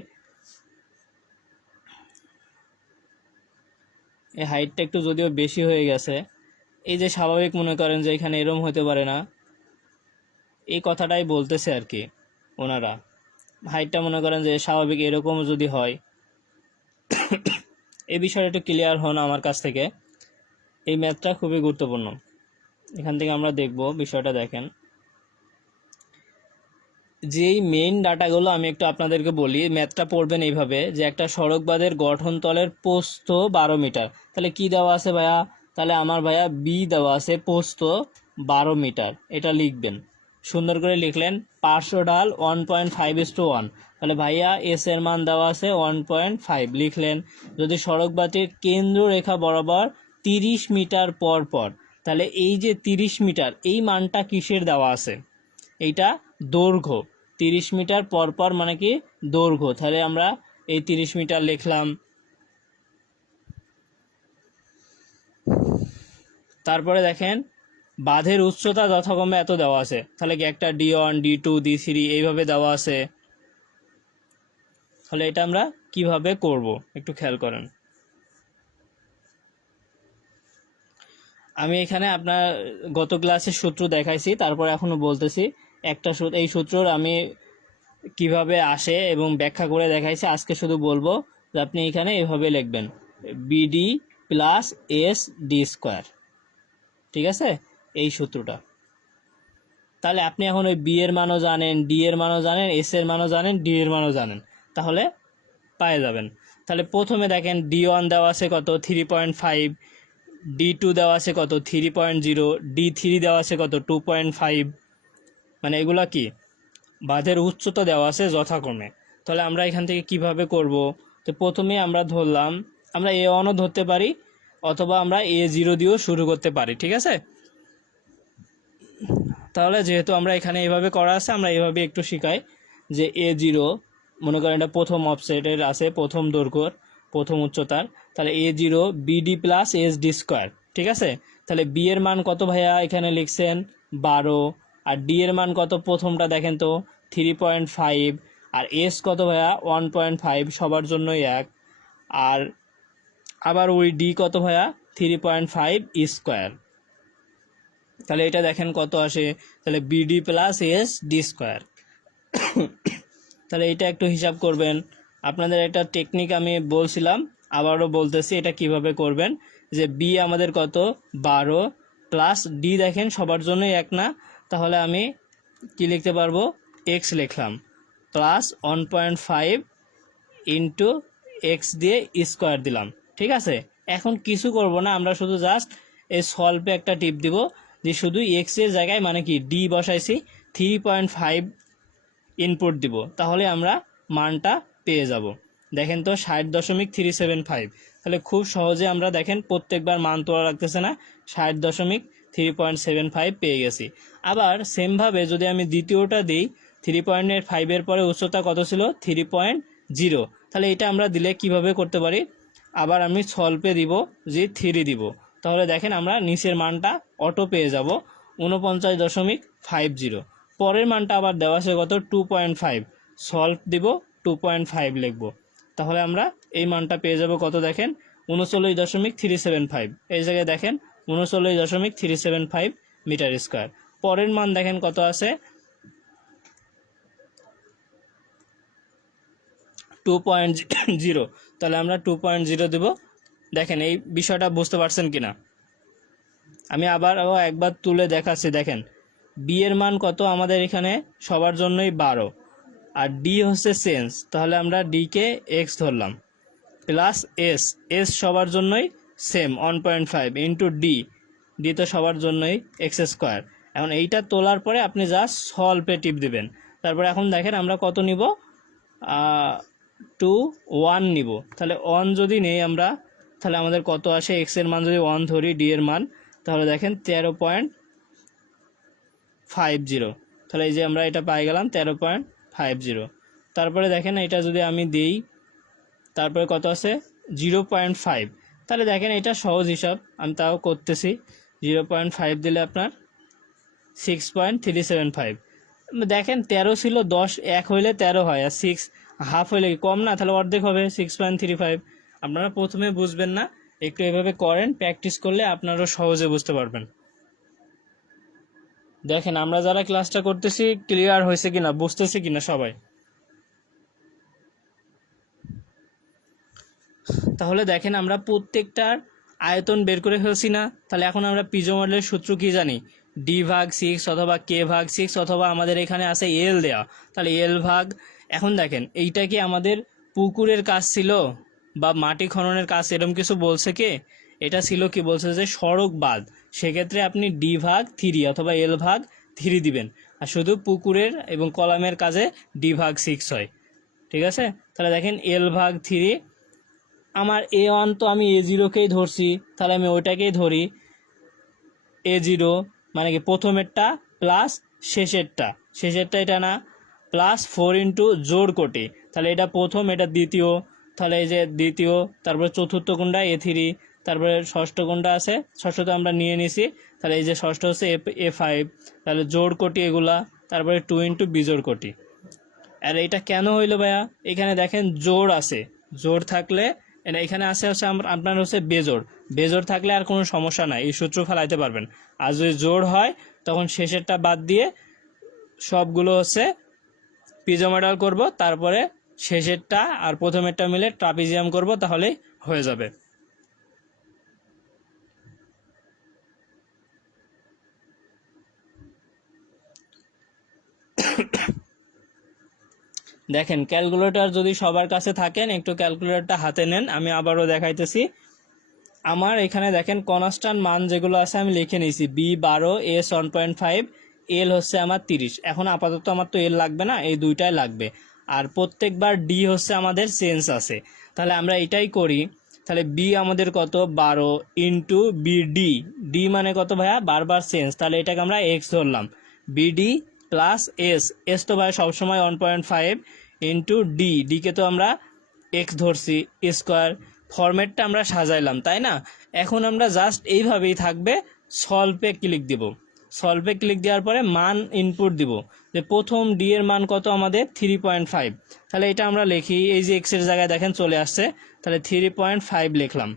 এই হাইটটা একটু যদিও বেশি হয়ে গেছে, এই যে স্বাভাবিক মনে করেন যে এখানে এরকম হতে পারে না, এই কথাটাই বলতেছে আর কি ওনারা। হাইটটা মনে করেন যে স্বাভাবিক এরকম যদি হয়, এই বিষয়টা একটু ক্লিয়ার হন আমার কাছ থেকে। এই ম্যাথটা খুবই গুরুত্বপূর্ণ, এখান থেকে আমরা দেখব বিষয়টা। দেখেন যেই মেইন ডাটাগুলো আমি একটু আপনাদেরকে বলি, ম্যাথটা পড়বেন এইভাবে যে একটা সড়ক বাঁধের গঠনতলের প্রস্থ 12 মিটার। তাহলে কি দেওয়া আছে ভাইয়া? তাহলে আমার ভাইয়া বি দেওয়া আছে প্রস্থ 12 মিটার, এটা লিখবেন, সুন্দর করে লিখলেন। পার্শ্ব ঢাল 1.5:1, তাহলে ভাইয়া এস এর মান দেওয়া আছে 1.5 লিখলেন। যদি সড়ক বাঁধটির কেন্দ্র রেখা বরাবর 30 মিটার পর পর, তাহলে এই যে 30 মিটার এই মানটা কিসের দেওয়া আছে? এইটা দৈর্ঘ্য। 30 মিটার পর পর মানে কি দৈর্ঘ্য, তাহলে আমরা এই 30 মিটার লিখলাম। তারপরে দেখেন বাঁধের উচ্চতা যথাক্রমে এত দেওয়া আছে, তাহলে কি একটা D1, D2, D3 এইভাবে দেওয়া আছে। তাহলে এটা আমরা কিভাবে করব একটু খেয়াল করেন। আমি এখানে আপনার গত ক্লাসের সূত্র দেখাইছি, তারপর এখনো বলতেছি একটা এই সূত্রর আমি কিভাবে আসে এবং ব্যাখ্যা করে দেখাইছি। আজকে শুধু বলবো যে আপনি এখানে এভাবে লিখবেন BD প্লাস SD স্কোয়ার, ঠিক আছে, এই সূত্রটা। তাহলে আপনি এখন ওই বি এর মানও জানেন, ডি এর মানও জানেন, এস এর মানও জানেন, ডি এর মানও জানেন, তাহলে পেয়ে যাবেন। তাহলে প্রথমে দেখেন D1 দেওয়া আছে কত 3.5, D2 দেওয়া আছে কত 3.0, D3 দেওয়া আছে কত 2.5, মানে এগুলা কি বাঁধের উচ্চতা দেওয়া আছে যথাক্রমে। তাহলে আমরা এখান থেকে কিভাবে করব? তো প্রথমে আমরা ধরলাম, আমরা A1ও ধরতে পারি অথবা আমরা A0 দিয়েও শুরু করতে পারি, ঠিক আছে। তাহলে যেহেতু আমরা এখানে এইভাবে করা আছে, আমরা এইভাবে একটু শিখাই যে A0 মনে করেন এটা প্রথম অফসেটের আছে, প্রথম দৈর্ঘ্যর প্রথম উচ্চতার, তাহলে A0 BD plus SD square, ঠিক আছে। তাহলে বি এর মান কত ভাইয়া এখানে লিখছেন 12, আর ডি এর মান কত প্রথমটা দেখেন তো 3.5, আর এস কত ভাইয়া 1.5, সবার জন্যই এক, আর আবার ওই ডি কত ভাইয়া 3.5 স্কোয়ার। তাহলে এটা দেখেন কত আসে, তাহলে বিডি প্লাস SD স্কোয়ার। তাহলে এটা একটু হিসাব করবেন। আপনাদের একটা টেকনিক আমি বলছিলাম, আবারও বলতেছি এটা কিভাবে করবেন। যে বি আমাদের কত 12 প্লাস ডি দেখেন সবার জন্যই এক না, তাহলে আমি কি লিখতে পারবো এক্স লিখলাম প্লাস 1.5 ইন্টু এক্স দিয়ে স্কোয়ার দিলাম। ঠিক আছে, এখন কিছু করব না, আমরা শুধু জাস্ট এই সলভে একটা টিপ দিব যে শুধু এক্স এর জায়গায় মানে কি ডি বসাইছি, 3.5 ইনপুট দিব, তাহলে আমরা মানটা পেয়ে যাব। দেখেন তো 60.375, তাহলে খুব সহজে আমরা দেখেন প্রত্যেকবার মান তোলা রাখতেছে না, 60.375 পেয়ে গেছি। আবার সেমভাবে যদি আমি দ্বিতীয়টা দিই, 3.5 পরে উচ্চতা কত ছিল 3.0, তাহলে এটা আমরা দিলে কিভাবে করতে পারি, আবার আমি সলভে দিব যে 3 দিব, তাহলে দেখেন আমরা নিচের মানটা অটো পেয়ে যাব 49.50। পরের মানটা আবার দেওয়া আছে কত 2.5, সলভ দিব 2.5 লিখব, তাহলে আমরা এই মানটা পেয়ে যাব কত দেখেন 39.375। এই জায়গায় দেখেন 39.375 মিটার স্কোয়ার। পরের মান দেখেন কত আছে 2.0, তাহলে আমরা 2.0 দেব। দেখেন এই বিষয়টা বুঝতে পারছেন কিনা, আমি আবার একবার তুলে দেখাচ্ছি। দেখেন বি এর মান কত আমাদের এখানে সবার জন্যই 12, আর ডি হচ্ছে চেঞ্জ, তাহলে আমরা ডি কে এক্স ধরলাম, প্লাস এস, এস সবার জন্যই সেম 1.5 ইন্টু ডি, ডি তো সবার জন্যই এক্স স্কোয়ার। এখন এইটা তোলার পরে আপনি জাস্ট সলভে টিপ দিবেন। তারপরে এখন দেখেন আমরা কত নিব 1 নিব, তাহলে 1 যদি নেই আমরা, তাহলে আমাদের কত আসে এক্স এর মান যদি 1 ধরি, ডি এর মান তাহলে দেখেন 13.50, তাহলে এই যে আমরা এটা পাই গেলাম 13.50। তারপরে দেখেন এটা যদি আমি দিই, তারপরে কত আছে 0.5, তাহলে দেখেন এটা সহজ হিসাব, আমি তাও করতেছি। 0.5 দিলে আপনার 6.375। দেখেন 13 ছিল, 10 1 হইলে 13 হয়, আর 6 হাফ হইলে কম না, তাহলে অর্ধেক হবে 6.35। আপনারা প্রথমে বুঝবেন না, একটু এভাবে করেন, প্র্যাকটিস করলে আপনারাও সহজে বুঝতে পারবেন। দেখেন আমরা যারা ক্লাসটা করতেছি ক্লিয়ার হয়েছে কিনা, বুঝতেছি কিনা সবাই। তাহলে দেখেন আমরা প্রত্যেকটার আয়তন বের করে ফেলছি না, তাহলে এখন আমরা পিজো মডেলের সূত্র কি জানি, ডি ভাগ 6 অথবা কে ভাগ 6, অথবা আমাদের এখানে আছে এল দেওয়া, তাহলে এল ভাগ। এখন দেখেন এইটা কি আমাদের পুকুরের কাজ ছিল বা মাটি খননের কাজ এরকম কিছু বলছে কি, এটা ছিল কি বলছে যে সড়ক বাঁধ, সেক্ষেত্রে আপনি ডি ভাগ 3 অথবা এল ভাগ 3 দিবেন, আর শুধু পুকুরের এবং কলামের কাজে ডি ভাগ 6 হয়। ঠিক আছে, তাহলে দেখেন এল ভাগ 3, আমার A1 তো আমি A0কেই ধরছি, তাহলে আমি ওইটাকেই ধরি, A0 মানে কি প্রথমেরটা প্লাস শেষেরটা, এটা না, প্লাস 4 ইন্টু জোড় কোটি, তাহলে এটা প্রথম, এটা দ্বিতীয়, তাহলে এই যে দ্বিতীয়, তারপরে চতুর্থ কোণটা A3, তারপরে ষষ্ঠ কোণটা আছে, ষষ্ঠটা আমরা নিয়ে নিছি, তাহলে এই যে ষষ্ঠ হচ্ছে A5, তাহলে জোড় কোটি এগুলা, তারপরে 2 ইন্টু বিজোড় কোটি। আর এটা কেন হইলো ভাইয়া, এখানে দেখেন জোড় আছে, জোড় থাকলে এখানে আছে হচ্ছে আপনার হচ্ছে বেজোড় থাকলে আর কোনো সমস্যা নাই, এই সূত্র ফেলাইতে পারবেন। আর যদি জোড় হয় তখন শেষেরটা বাদ দিয়ে সবগুলো হচ্ছে পিজোমেটাল করব, তারপরে শেষেরটা আর প্রথমেরটা মিলে ট্রাপিজিয়াম করব, তাহলেই হয়ে যাবে। দেখেন ক্যালকুলেটর যদি সবার কাছে থাকেন, একটু ক্যালকুলেটরটা হাতে নেন, আমি আবারও দেখাইতেছি। আমার এখানে দেখেন কনস্ট্যান্ট মান যেগুলো আছে আমি লিখে নিয়েছি, বি 12, এস 1.5, এল হচ্ছে আমার 30। এখন আপাতত আমার তো এল লাগবে না, এই দুইটাই লাগবে, আর প্রত্যেকবার ডি হচ্ছে আমাদের চেঞ্জ আছে, তাহলে আমরা এটাই করি। তাহলে বি আমাদের কত 12 ইন্টু বিডি, ডি মানে কত ভাইয়া বারবার চেঞ্জ, তাহলে এটাকে আমরা এক্স ধরলাম, বিডি প্লাস এস, এস তো ভাই সবসময় 1.5 ইন্টু ডি, ডিকে তো আমরা এক্স ধরছি স্কোয়ার। ফরম্যাটটা আমরা সাজাইলাম, তাই না? এখন আমরা জাস্ট এইভাবেই থাকবে, সলভে ক্লিক দিব, সলভে ক্লিক দেওয়ার পরে মান ইনপুট দিব, যে প্রথম ডি এর মান কত আমাদের 3.5, তাহলে এটা আমরা লিখি, এই যে এক্স এর জায়গায় দেখেন চলে আসছে, তাহলে 3.5 লিখলাম,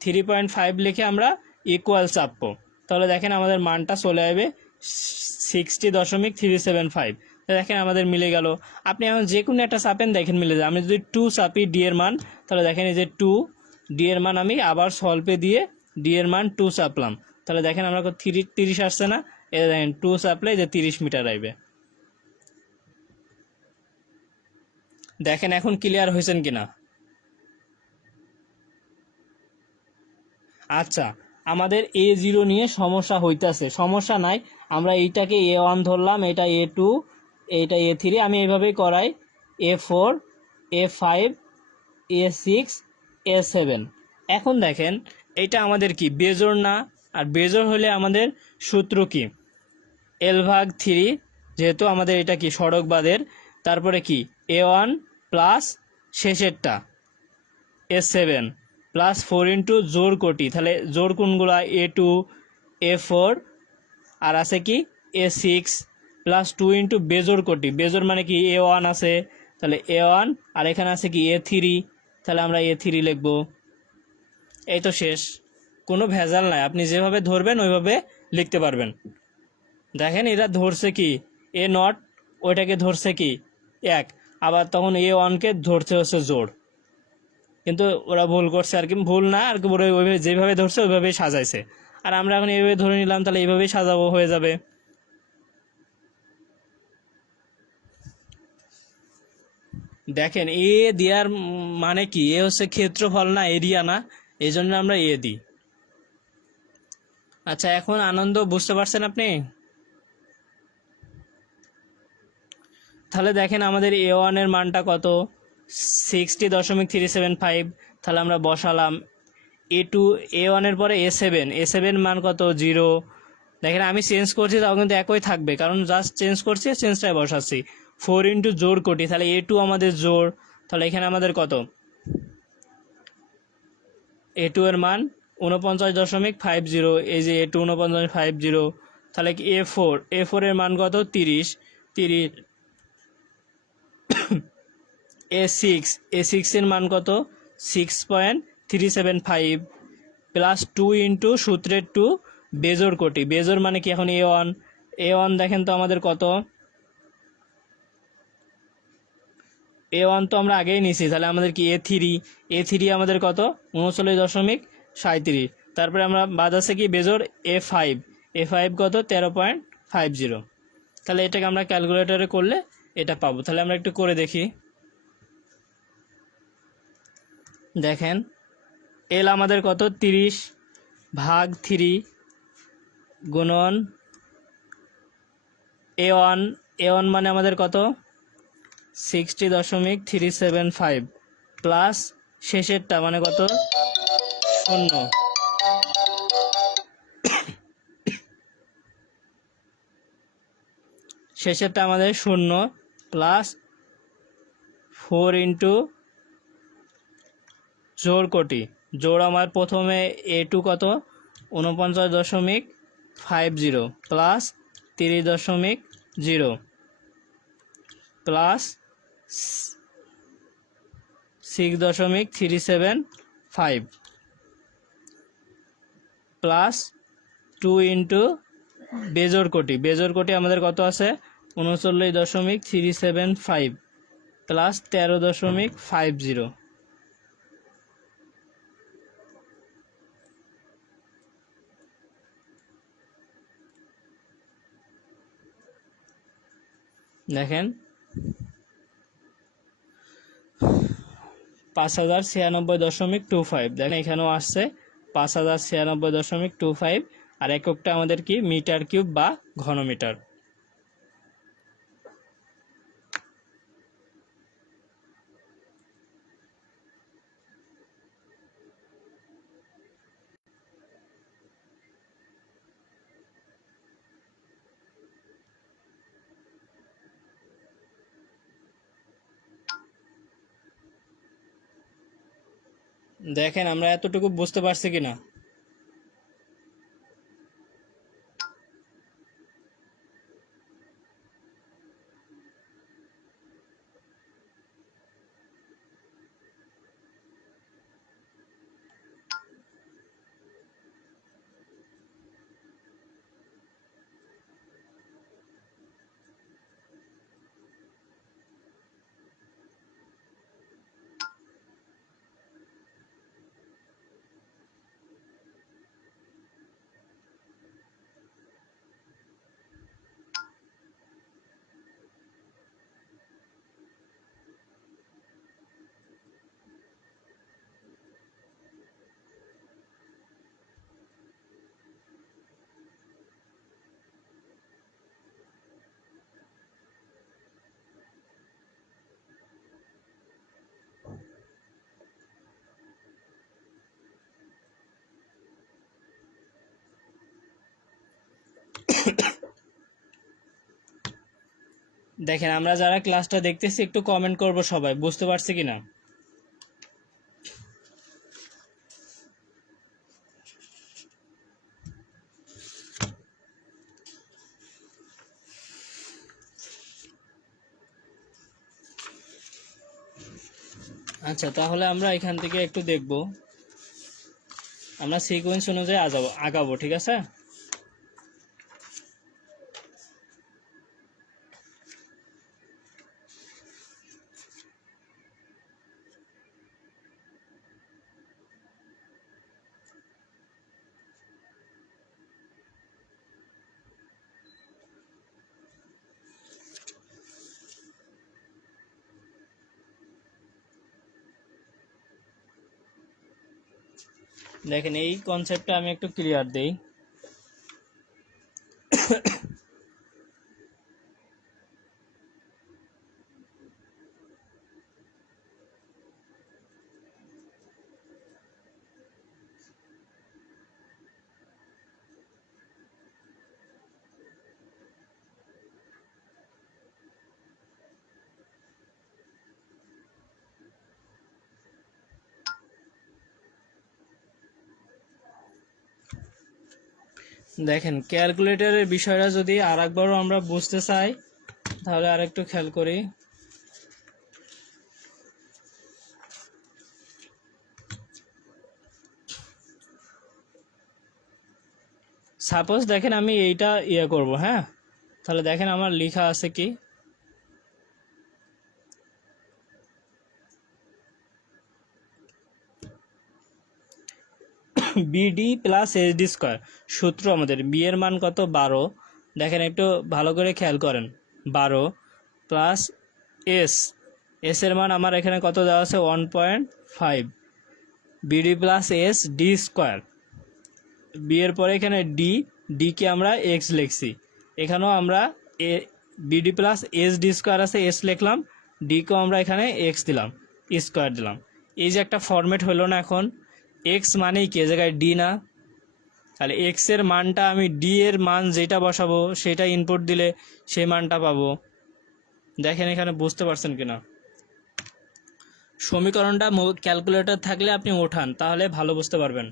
3.5 লিখে আমরা ইকুয়াল চাপবো, তাহলে দেখেন আমাদের মানটা চলে আসবে 60.375। দেখেন আমাদের মিলে গেল। আপনি এখন যে কোনো একটা চাপেন, দেখেন মিলে যায়। আমি যদি 2 চাপি ডি এর মান, তাহলে দেখেন এই যে 2 ডি এর মান আমি আবার সলভে দিয়ে ডি এর মান 2 চাপলাম, তাহলে দেখেন আমরা 30 আসছে না, এই দেখেন 2 চাপলে যে 30 মিটার আসবে। দেখেন এখন ক্লিয়ার হয়েছেন কিনা। আচ্ছা, আমাদের A0 নিয়ে সমস্যা হইতাছে, সমস্যা নাই, আমরা এইটাকে A1 ধরলাম, এটা A2, এইটা A3, আমি এইভাবেই করাই, A4, A5, A6, A7। এখন দেখেন এটা আমাদের কি বেজোড় না, আর বেজোড় হলে আমাদের সূত্র কি L/3, যেহেতু আমাদের এটা কি সড়ক বাঁধের, তারপরে কি A1 plus শেষেরটা A7 plus 4 into জোড় কোটি, তাহলে জোড় কোনগুলা A2, A4, আর আছে কি A6 প্লাস 2 ইন্টু বেজোড় কোটি, বেজোড় মানে কি A1 আছে, তাহলে A1, আর এখানে আছে কি A3, তাহলে আমরা A3 লিখব। এই তো শেষ, কোনো ভেজাল নাই, আপনি যেভাবে ধরবেন ওইভাবে লিখতে পারবেন। দেখেন এরা ধরছে কি A0, ওইটাকে ধরছে কি 1, আবার তখন A1কে ধরছে হচ্ছে জোড়, কিন্তু ওরা ভুল করছে আর কি, ভুল না আর কি, ওরা ওইভাবে যেভাবে ধরছে ওইভাবেই সাজাইছে, আর আমরা এখন এইভাবে ধরে নিলাম, তাহলে এইভাবেই সাজাবো, হয়ে যাবে। দেখেন এ দেওয়ার মানে কি, এ হচ্ছে ক্ষেত্রফল না, এরিয়া না, এই জন্য আমরা এ দিই। আচ্ছা, এখন আনন্দ বুঝতে পারছেন আপনি? তাহলে দেখেন আমাদের A1 এর মানটা কত, 60.375, তাহলে আমরা বসালাম। A2, A1 এর পরে A7 মান কত 0, দেখেন আমি চেঞ্জ করছি তাও কিন্তু একই থাকবে, কারণ জাস্ট চেঞ্জ করছি, চেঞ্জটাই বসাচ্ছি। 4 ইন্টু জোড় কোটি, তাহলে A2 আমাদের জোড়, তাহলে এখানে আমাদের কত A2 এর মান 49.50, এই যে A2 49.50, তাহলে কি A4 এর মান কত 30, A6 এর মান কত 6.375 প্লাস 2 ইন্টু সূত্রের 2 বেজোড় কোটি, বেজোড় মানে কি এখন A1 দেখেন তো আমাদের কত, A1 তো আমরা আগেই নিছি, তাহলে আমাদের কি A3 আমাদের কত 39.37, তারপরে আমরা বাদ আছে কি বেজোড় A5 কত 13.50, তাহলে এটাকে আমরা ক্যালকুলেটরে করলে এটা পাবো। তাহলে আমরা একটু করে দেখি। দেখেন এল আমাদের কত 30/3 গুণন A1 মানে আমাদের কত 60.375 প্লাস শেষেরটা মানে কত 0, শেষেরটা আমাদের 0 প্লাস 4 ইন্টু জোড় কোটি, জোড় আমার প্রথমে A2 কত 49.50 প্লাস 30.0 প্লাস 6.375 প্লাস 2 ইন্টু বেজোড় কোটি আমাদের কত আছে 39.375 প্লাস 13.50। দেখেন 5096.25, দেখেন এখানেও আসছে 5096.25, আর এককটা আমাদের কি মিটার কিউব বা ঘনমিটার। দেখেন আমরা এতটুকু বুঝতে পারছি কিনা। দেখেন আমরা যারা ক্লাসটা দেখতেছি একটু কমেন্ট করব সবাই, বুঝতে পারছি কিনা। আচ্ছা, তাহলে আমরা এখান থেকে একটু দেখব, আমরা সিকোয়েন্স অনুযায়ী আগাবো, ঠিক আছে। দেখেন এই কনসেপ্টটা আমি একটু ক্লিয়ার দেই। দেখেন ক্যালকুলেটরের বিষয়টা যদি আরেকবারও আমরা বুঝতে চাই তাহলে আরেকটু খেয়াল করি। সাপোজ দেখেন আমি এইটা করব, হ্যাঁ, তাহলে দেখেন আমার লেখা আছে কি, বিডি প্লাস এইচডি স্কোয়ার সূত্র আমাদের বি এর মান কত 12। দেখেন একটু ভালো করে খেয়াল করেন, 12 প্লাস এস এর মান আমার এখানে কত দেওয়া আছে 1.5, BD plus S D square, B এর পরে এখানে ডি কে আমরা এক্স লিখছি, এখানেও আমরা BD plus S D square আছে, এস লিখলাম, ডি কেও আমরা এখানে এক্স দিলাম, স্কোয়ার দিলাম। এই যে একটা ফরম্যাট হলো না, এখন এক্স মানেই কি, জায়গায় ডি না, তাহলে এক্স এর মানটা আমি ডি এর মান যেটা বসাবো সেটা ইনপুট দিলে সেই মানটা পাবো। দেখেন এখানে বুঝতে পারছেন কিনা। সমীকরণটা ক্যালকুলেটর থাকলে আপনি ওঠান, তাহলে ভালো বুঝতে পারবেন।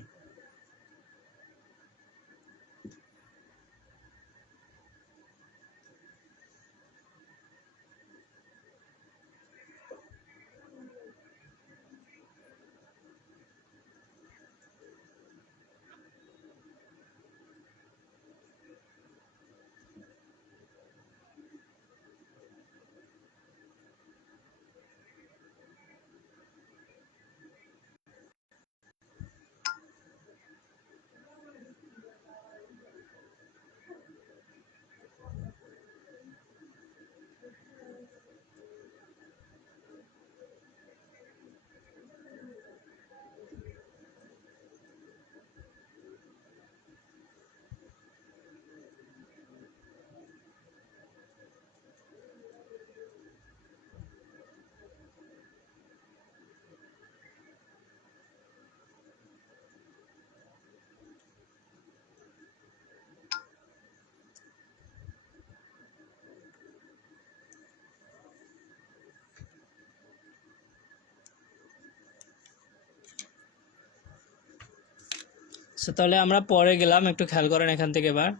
তাহলে আমরা পরে গেলাম, একটু খেয়াল করেন এখান থেকে এবার।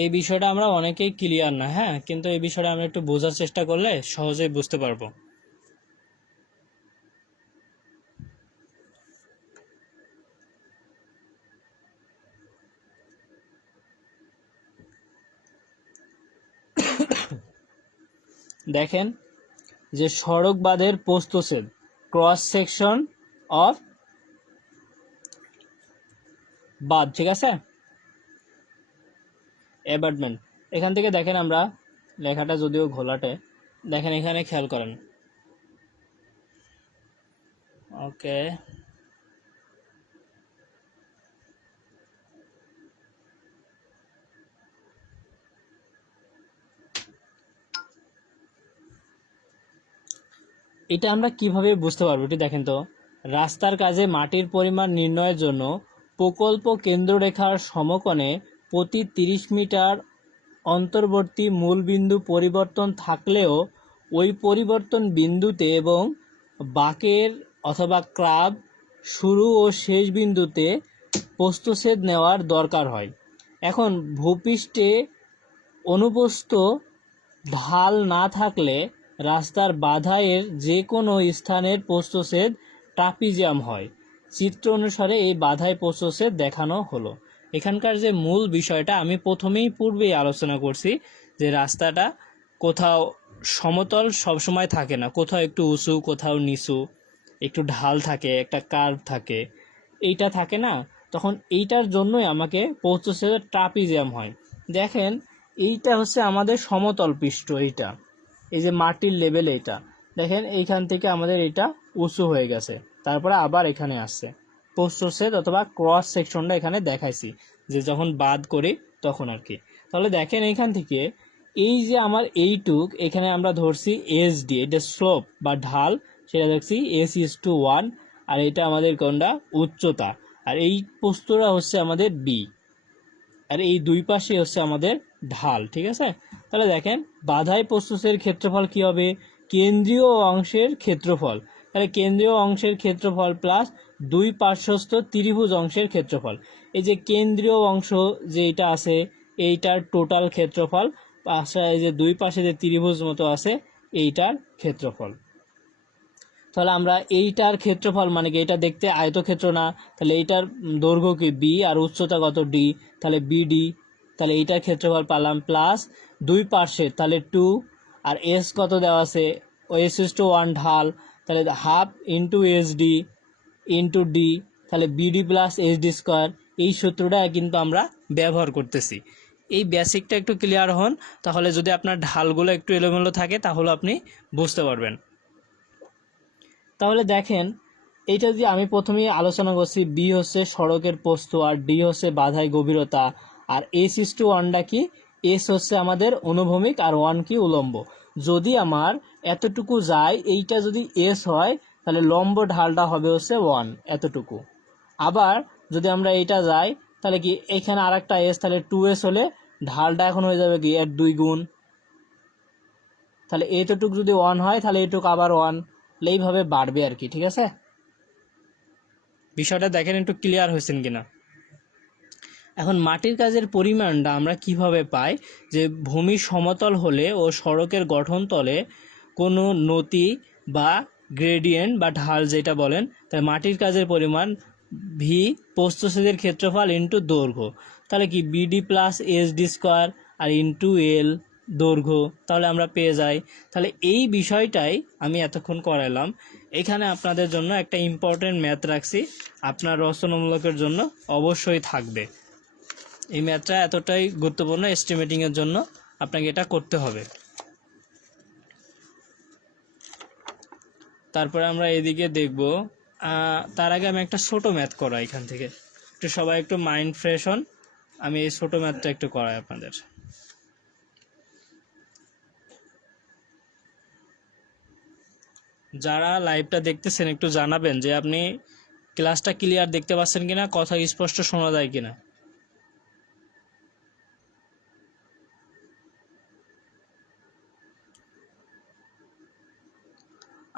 এই বিষয়টা আমরা অনেকেই ক্লিয়ার না, হ্যাঁ, কিন্তু এই বিষয়টা আমরা একটু বোঝার চেষ্টা করলে সহজেই বুঝতে পারবো। দেখেন যে সড়ক বাঁধের প্রস্থচ্ছেদ, ক্রস সেকশন অফ বাঁধ, ঠিক আছে, অ্যাবাটমেন্ট। এখান থেকে দেখেন আমরা লেখাটা যদিও ঘোলাটে, দেখেন এখানে খেয়াল করেন, ওকে, এটা আমরা কিভাবে বুঝতে পারবো, এটি দেখেন তো। রাস্তার কাজে মাটির পরিমাণ নির্ণয়ের জন্য প্রকল্প কেন্দ্ররেখার সমকোণে প্রতি 30 মিটার অন্তর্বর্তী মূল বিন্দু পরিবর্তন থাকলেও ওই পরিবর্তন বিন্দুতে এবং বাঁকের অথবা ক্রাব শুরু ও শেষ বিন্দুতে প্রস্থচ্ছেদ নেওয়ার দরকার হয়। এখন ভূপৃষ্ঠে অনুপ্রস্থ ঢাল না থাকলে রাস্তার বাধায়ের যে কোনো স্থানের প্রস্থচ্ছেদ ট্রাপিজিয়াম হয়। চিত্র অনুসারে এই বাধায় প্রস্থচ্ছেদ দেখানো হলো। এখানকার যে মূল বিষয়টা আমি পূর্বেই আলোচনা করছি যে রাস্তাটা কোথাও সমতল সবসময় থাকে না, কোথাও একটু উঁচু, কোথাও নিচু, একটু ঢাল থাকে, একটা কার্ভ থাকে, এইটা থাকে না, তখন এইটার জন্যই আমাকে প্রস্থচ্ছেদের ট্রাপিজিয়াম হয়। দেখেন এইটা হচ্ছে আমাদের সমতল পৃষ্ঠ, এইটা এই যে মাটির লেভেল, এইটা দেখেন এইখান থেকে আমাদের এটা উঁচু হয়ে গেছে, তারপরে আবার এখানে আসছে প্রস্থচ্ছেদ অথবা ক্রস সেকশনটা এখানে দেখাইছি যে যখন বাদ করি তখন আর কি। তাহলে দেখেন এইখান থেকে এই যে আমার এইটুক এখানে আমরা ধরছি এসডি, এটা স্লোপ বা ঢাল, সেটা দেখছি S:1, আর এটা আমাদের কোনটা উচ্চতা, আর এই প্রস্থটা হচ্ছে আমাদের বি, আর এই দুই পাশে হচ্ছে আমাদের ঢাল। ঠিক আছে, তাহলে দেখেন বাধাই প্রস্থচ্ছেদের ক্ষেত্রফল কি হবে, কেন্দ্রীয় অংশের ক্ষেত্রফল, তাহলে কেন্দ্রীয় অংশের ক্ষেত্রফল প্লাস দুই পার্শ্বস্থ ত্রিভুজ অংশের ক্ষেত্রফল। এই যে কেন্দ্রীয় অংশ যে এটা আছে এইটার টোটাল ক্ষেত্রফল, পাশে এই যে দুই পাশে যে ত্রিভুজ মতো আছে এইটার ক্ষেত্রফল। তাহলে আমরা এইটার ক্ষেত্রফল মানে কি, এটা দেখতে আয়তক্ষেত্র না, তাহলে এইটার দৈর্ঘ্য কি বি আর উচ্চতা কত ডি, তাহলে বিডি, তাহলে এইটার ক্ষেত্রফল পেলাম প্লাস দুই পার্শ্বে তাহলে 2, আর এস কত দেওয়া আছে S:1 ঢাল, তাহলে half into SD into D, তাহলে বিডি প্লাস এসডি স্কোয়ার। এই সূত্রটা কিন্তু আমরা ব্যবহার করতেছি। এই বেসিকটা একটু ক্লিয়ার হন, তাহলে যদি আপনার ঢালগুলো একটু এলোমেলো থাকে তাহলে আপনি বুঝতে পারবেন। তাহলে দেখেন এইটা যদি আমি প্রথমেই আলোচনা করছি, বি হচ্ছে সড়কের প্রস্থ আর ডি হচ্ছে বাধাই গভীরতা, আর S:1টা কি, এস হচ্ছে আমাদের অনুভূমিক আর 1 কি উলম্ব। যদি আমার এতটুকু যায়, এইটা যদি এস হয় তাহলে লম্ব ঢালটা হবে হচ্ছে 1 এতটুকু। আবার যদি আমরা এইটা যাই তাহলে কি এখানে আর একটা এস, তাহলে 2s হলে ঢালটা এখন হয়ে যাবে কি এর 2 গুণ, তাহলে এইটুকু যদি 1 হয় তাহলে এইটুকু আবার 1, এইভাবে বাড়বে আর কি। ঠিক আছে, বিষয়টা দেখেন একটু ক্লিয়ার হয়েছেন কিনা। এখন মাটির কাজের পরিমাণটা আমরা কিভাবে পাই, যে ভূমি সমতল হলে ও সড়কের গঠন তলে কোনো নতি বা গ্রেডিয়েন্ট বা ঢাল যেটা বলেন, তাই মাটির কাজের পরিমাণ ভি প্রস্থচ্ছেদের ক্ষেত্রফল ইন্টু দৈর্ঘ্য, তাহলে কি বিডি প্লাস এসডি স্কোয়ার আর ইন্টু এল দৈর্ঘ্য, তাহলে আমরা পেয়ে যাই। তাহলে এই বিষয়টাই আমি এতক্ষণ করালাম। এখানে আপনাদের জন্য একটা ইম্পর্টেন্ট ম্যাথ রাখছি, আপনার রচনামূলকের জন্য অবশ্যই থাকবে। এই ম্যাথটা এতটাই গুরুত্বপূর্ণ, এস্টিমেটিংয়ের জন্য আপনাকে এটা করতে হবে। তারপরে আমরা এদিকে দেখব, তার আগে আমি একটা ছোট ম্যাথ করাই এখান থেকে, একটু সবাই একটু মাইন্ড ফ্রেশ হন। আমি এই ছোট ম্যাথটা একটু করাই আপনাদের। যারা লাইভটা দেখতেছেন একটু জানাবেন যে আপনি ক্লাসটা ক্লিয়ার দেখতে পাচ্ছেন কিনা, কথা স্পষ্ট শোনা যায় কিনা।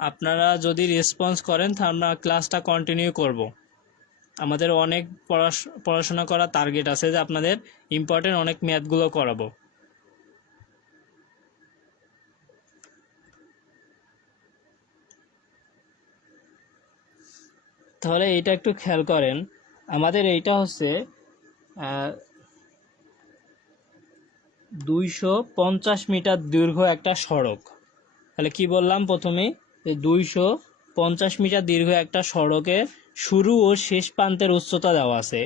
আপনারা যদি রেসপন্স করেন তাহলে আমরা ক্লাসটা কন্টিনিউ করব। আমাদের অনেক পড়াশোনা করা টার্গেট আছে, যে আপনাদের ইম্পর্টেন্ট অনেক ম্যাথগুলো করাবো। তাহলে এইটা একটু খেয়াল করেন, আমাদের এইটা হচ্ছে 250 মিটার দীর্ঘ একটা সড়ক। তাহলে কি বললাম প্রথমে, যে 250 মিটার দীর্ঘ একটা সড়কের শুরু ও শেষ প্রান্তের উচ্চতা দেওয়া আছে।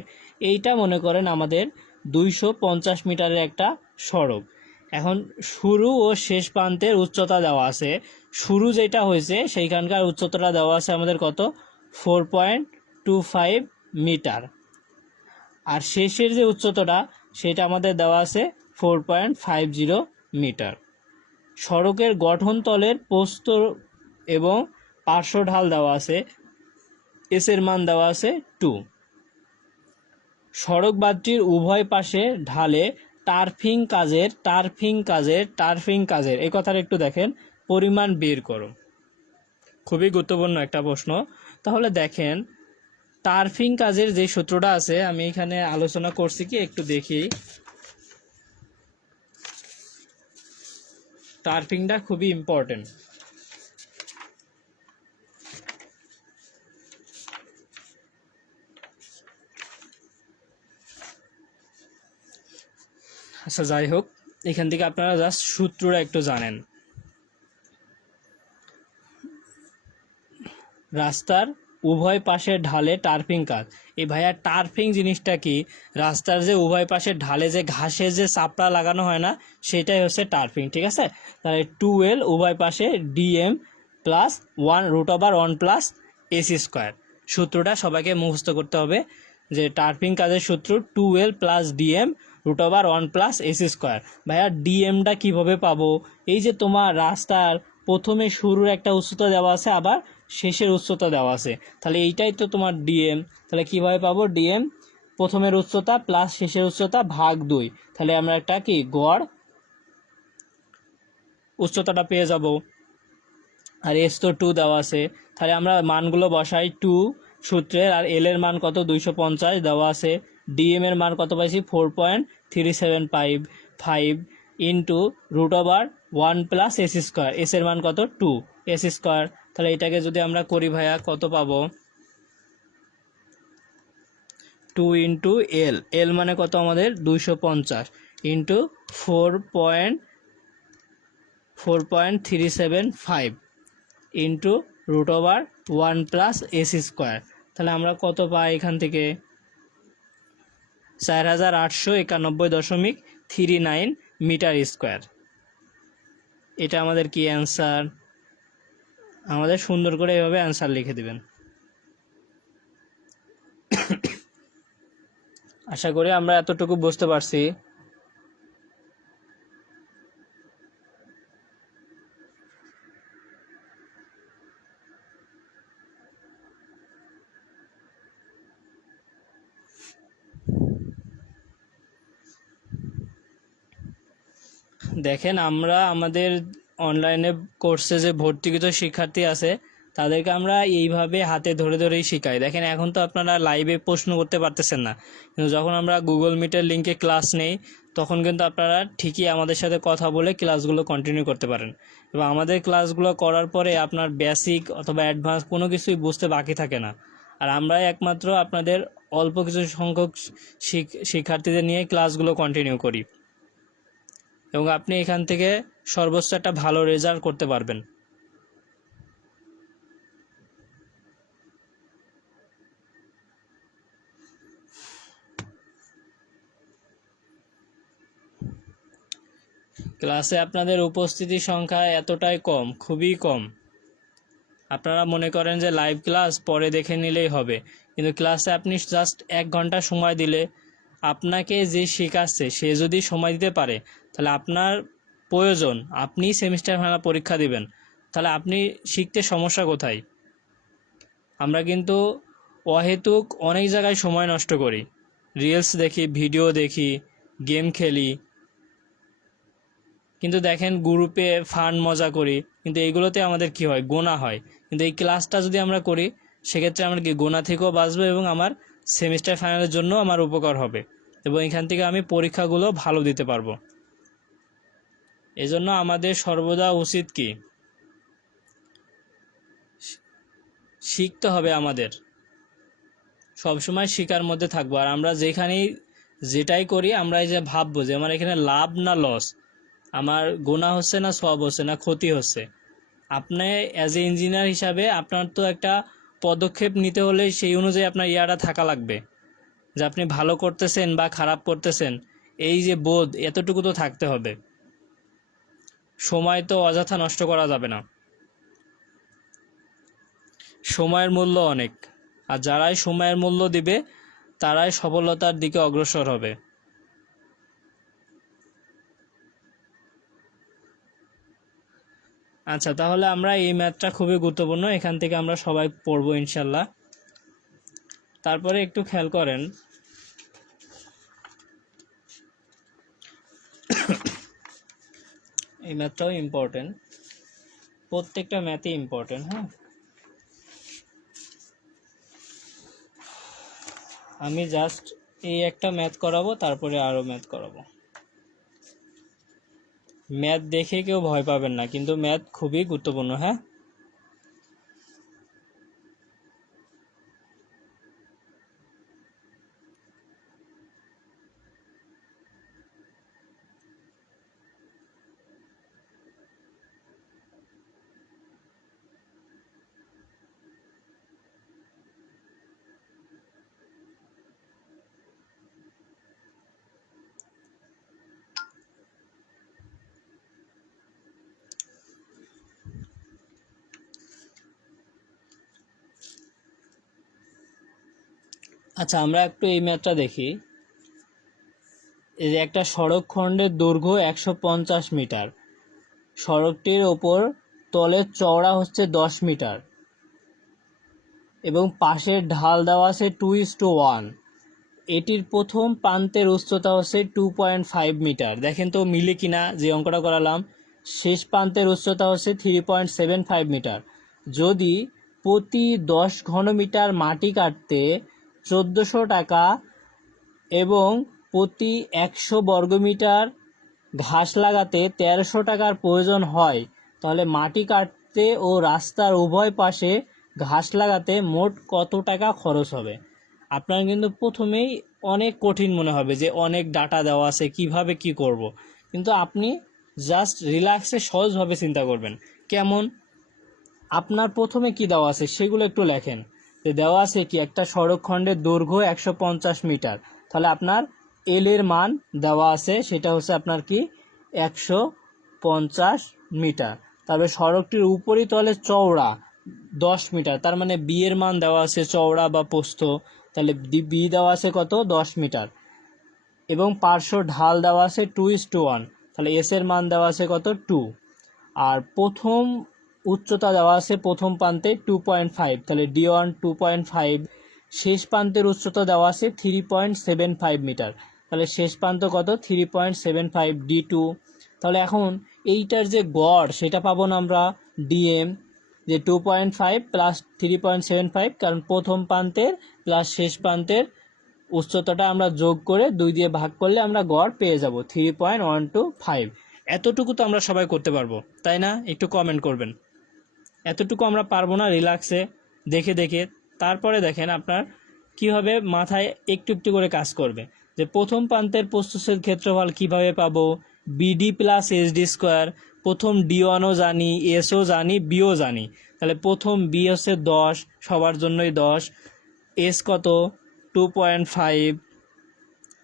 এইটা মনে করেন আমাদের 250 মিটারের একটা সড়ক। এখন শুরু ও শেষ প্রান্তের উচ্চতা দেওয়া আছে, শুরু যেটা হয়েছে সেইখানকার উচ্চতাটা দেওয়া আছে আমাদের কত, 4.25 মিটার, আর শেষের যে উচ্চতাটা সেটা আমাদের দেওয়া আছে 4.50 মিটার। সড়কের গঠন তলের প্রস্থ এবং পার্শ্ব ঢাল দেওয়া আছে এস এর মান দেওয়া আছে 2। সড়ক বাঁধটির উভয় পাশে ঢালে টার্ফিং কাজের এই কথাটা একটু দেখেন, পরিমাণ বের করো। খুবই গুরুত্বপূর্ণ একটা প্রশ্ন। তাহলে দেখেন টার্ফিং কাজের যে সূত্রটা আছে আমি এখানে আলোচনা করছি কি একটু দেখি। টার্ফিংটা খুবই ইম্পর্টেন্ট। আচ্ছা যাই হোক, এখান থেকে আপনারা জাস্ট সূত্রটা একটু জানেন। রাস্তার উভয় পাশে ঢালে টার্ফিং কাজ। এই ভাইয়া টার্ফিং জিনিসটা কি? রাস্তার যে উভয় পাশে ঢালে যে ঘাসের যে চাপড়া লাগানো হয় না, সেটাই হচ্ছে টার্ফিং, ঠিক আছে? তাহলে 2L উভয় পাশে DM plus 1√1 plus AC square. সূত্রটা সবাইকে মুখস্থ করতে হবে যে টার্ফিং কাজের সূত্র 2L plus DM √1 plus AC square. ভাইয়া ডিএমটা কীভাবে পাবো? এই যে তোমার রাস্তার প্রথমে শুরুর একটা উচ্চতা দেওয়া আছে, আবার শেষের উচ্চতা দেওয়া আছে, তাহলে এইটাই তো তোমার ডিএম। তাহলে কীভাবে পাবো? ডিএম প্রথমের উচ্চতা প্লাস শেষের উচ্চতা ভাগ 2, তাহলে আমরা একটা কি গড় উচ্চতাটা পেয়ে যাব। আর এস তো 2 দেওয়া আছে, তাহলে আমরা মানগুলো বসাই 2 সূত্রের। আর এল এর মান কত? 250 দেওয়া আছে। ডিএম এর মান কত পাইছি? 4.375 into √1 plus S square. S এর মান কত? 2 এস স্কোয়ার। তাহলে এটাকে যদি আমরা করি ভাইয়া কত পাবো? 2 ইন্টু এল, এল মানে কত আমাদের? 250 into 4.375 into √1 plus S square. তাহলে আমরা কত পাই এখান থেকে? 4891.39 মিটার স্কোয়ার। এটা আমাদের কি অ্যান্সার? আমাদের সুন্দর করে এভাবে অ্যান্সার লিখে দিবেন। আশা করি আমরা এতটুকু বুঝতে পারছি। দেখেন আমরা আমাদের অনলাইনে কোর্সে যে ভর্তিকৃত শিক্ষার্থী আছে তাদেরকে আমরা এইভাবে হাতে ধরে ধরেই শেখাই। দেখেন এখন তো আপনারা লাইভে প্রশ্ন করতে পারতেছেন না, কিন্তু যখন আমরা গুগল মিটের লিঙ্কে ক্লাস নেই তখন কিন্তু আপনারা ঠিকই আমাদের সাথে কথা বলে ক্লাসগুলো কন্টিনিউ করতে পারেন। এবং আমাদের ক্লাসগুলো করার পরে আপনার বেসিক অথবা অ্যাডভান্স কোনো কিছুই বুঝতে বাকি থাকে না। আর আমরাই একমাত্র আপনাদের অল্প কিছু সংখ্যক শিক্ষার্থীদের নিয়ে ক্লাসগুলো কন্টিনিউ করি, এবং আপনি এখান থেকে সর্বোচ্চ একটা ভালো রেজাল্ট করতে পারবেন। ক্লাসে আপনাদের উপস্থিতি সংখ্যা এতটাই কম, খুবই কম। আপনারা মনে করেন যে লাইভ ক্লাস পরে দেখে নিলেই হবে, কিন্তু ক্লাসে আপনি জাস্ট 1 ঘন্টা সময় দিলে আপনাকে যে শেখাচ্ছে সে যদি সময় দিতে পারে, তাহলে আপনার প্রয়োজন আপনি সেমিস্টার ফাইনাল পরীক্ষা দিবেন, তাহলে আপনি শিখতে সমস্যা কোথায়? আমরা কিন্তু অহেতুক অনেক জায়গায় সময় নষ্ট করি, রিলস দেখি, ভিডিও দেখি, গেম খেলি, কিন্তু দেখেন গ্রুপে ফান মজা করি, কিন্তু এইগুলোতে আমাদের কি হয়? গোনা হয়। কিন্তু এই ক্লাসটা যদি আমরা করি সেক্ষেত্রে আমার কি গোনা থেকেও বাঁচবো এবং আমার সেমিস্টার ফাইনালের জন্য আমার উপকার হবে, এবং এখান থেকে আমি পরীক্ষাগুলো ভালো দিতে পারবো। এজন্য আমাদের সর্বদা উচিত কি? শিখতে হবে। আমাদের সবসময় শিকার মধ্যে থাকবো। আর আমরা যেটাই করি আমরা এই যে ভাববো যে আমার এখানে লাভ না লস, আমার গুনাহ হচ্ছে না সওয়াব হচ্ছে না ক্ষতি হচ্ছে। আপনি অ্যাজ এ ইঞ্জিনিয়ার হিসাবে আপনার তো একটা পদক্ষেপ নিতে হলে সেই অনুযায়ী আপনার ইয়াটা থাকা লাগবে যে আপনি ভালো করতেছেন বা খারাপ করতেছেন, এই যে বোধ এতটুকু তো থাকতে হবে। সময় তো অযথা নষ্ট করা যাবে না, সময়ের মূল্য অনেক। আর যারাই সময়ের মূল্য দিবে তারাই সফলতার দিকে অগ্রসর হবে। আচ্ছা, তাহলে আমরা এই ম্যাথটা খুবই গুরুত্বপূর্ণ, এখান থেকে আমরা সবাই পড়বো ইনশাল্লাহ। তারপরে একটু খেয়াল করেন, এই ম্যাথটাও ইম্পর্টেন্ট, প্রত্যেকটা ম্যাথই ইম্পর্টেন্ট। হ্যাঁ, আমি জাস্ট এই একটা ম্যাথ করাবো, তারপরে আরও ম্যাথ করাবো। ম্যাথ দেখে কেউ ভয় পাবেন না, কিন্তু ম্যাথ খুবই গুরুত্বপূর্ণ। হ্যাঁ, আচ্ছা আমরা একটু এই ম্যাথটা দেখি। এই যে একটা সড়ক খণ্ডের দৈর্ঘ্য 150 মিটার, সড়কটির ওপর তলের চওড়া হচ্ছে 10 মিটার এবং পাশের ঢাল দেওয়া আছে 2:1। এটির প্রথম প্রান্তের উচ্চতা হচ্ছে 2.5 মিটার। দেখেন তো মিলে কিনা, যে অঙ্কটা করালাম। শেষ প্রান্তের উচ্চতা হচ্ছে 3.75 মিটার। যদি প্রতি 10 ঘনমিটার মাটি কাটতে 1400 টাকা এবং প্রতি 100 বর্গমিটার ঘাস লাগাতে 1300 টাকার প্রয়োজন হয়, তাহলে মাটি কাটতে ও রাস্তার উভয় পাশে ঘাস লাগাতে মোট কত টাকা খরচ হবে? আপনার কিন্তু প্রথমেই অনেক কঠিন মনে হবে যে অনেক ডাটা দেওয়া আছে, কিভাবে কি করব। কিন্তু আপনি জাস্ট রিল্যাক্সে সহজভাবে চিন্তা করবেন। কেমন? আপনার প্রথমে কি দেওয়া আছে সেগুলো একটু লেখেন। যে দেওয়া আছে কি, একটা সড়ক খণ্ডের দৈর্ঘ্য 150 মিটার, তাহলে আপনার এল এর মান দেওয়া আছে, সেটা হচ্ছে আপনার কি 150 মিটার। তারপরে সড়কটির উপরিতলে চওড়া 10 মিটার, তার মানে বি এর মান দেওয়া আছে, চওড়া বা প্রস্থ, তাহলে বি দেওয়া আছে কত, 10 মিটার। এবং পার্শ্ব ঢাল দেওয়া আছে 2:1, তাহলে এস এর মান দেওয়া আছে কত, 2। আর প্রথম উচ্চতা দেওয়া আছে প্রথম প্রান্তে 2.5, তাহলে D1 2.5। শেষ প্রান্তের উচ্চতা দেওয়া আছে 3.75 মিটার, তাহলে শেষ প্রান্ত কত, 3.75 D2। তাহলে এখন এইটার যে গড় সেটা পাবো না আমরা, DM, যে 2.5 প্লাস 3.75, কারণ প্রথম প্রান্তের প্লাস শেষ প্রান্তের উচ্চতাটা আমরা যোগ করে 2 দিয়ে ভাগ করলে আমরা গড় পেয়ে যাব 3.125। এতটুকু তো আমরা সবাই করতে পারবো, তাই না? একটু কমেন্ট করবেন। এতটুকু আমরা পারবো না? রিল্যাক্সে দেখে দেখে তারপরে দেখেন আপনার কীভাবে মাথায় একটু একটু করে কাজ করবে। যে প্রথম প্রান্তের প্রস্থচ্ছেদ ক্ষেত্রফল কিভাবে পাবো, বিডি প্লাস এসডি স্কোয়ার। প্রথম D1ও জানি, এসও জানি, বিও জানি, তাহলে প্রথম বি হচ্ছে 10, সবার জন্যই 10। এস কত, 2.5।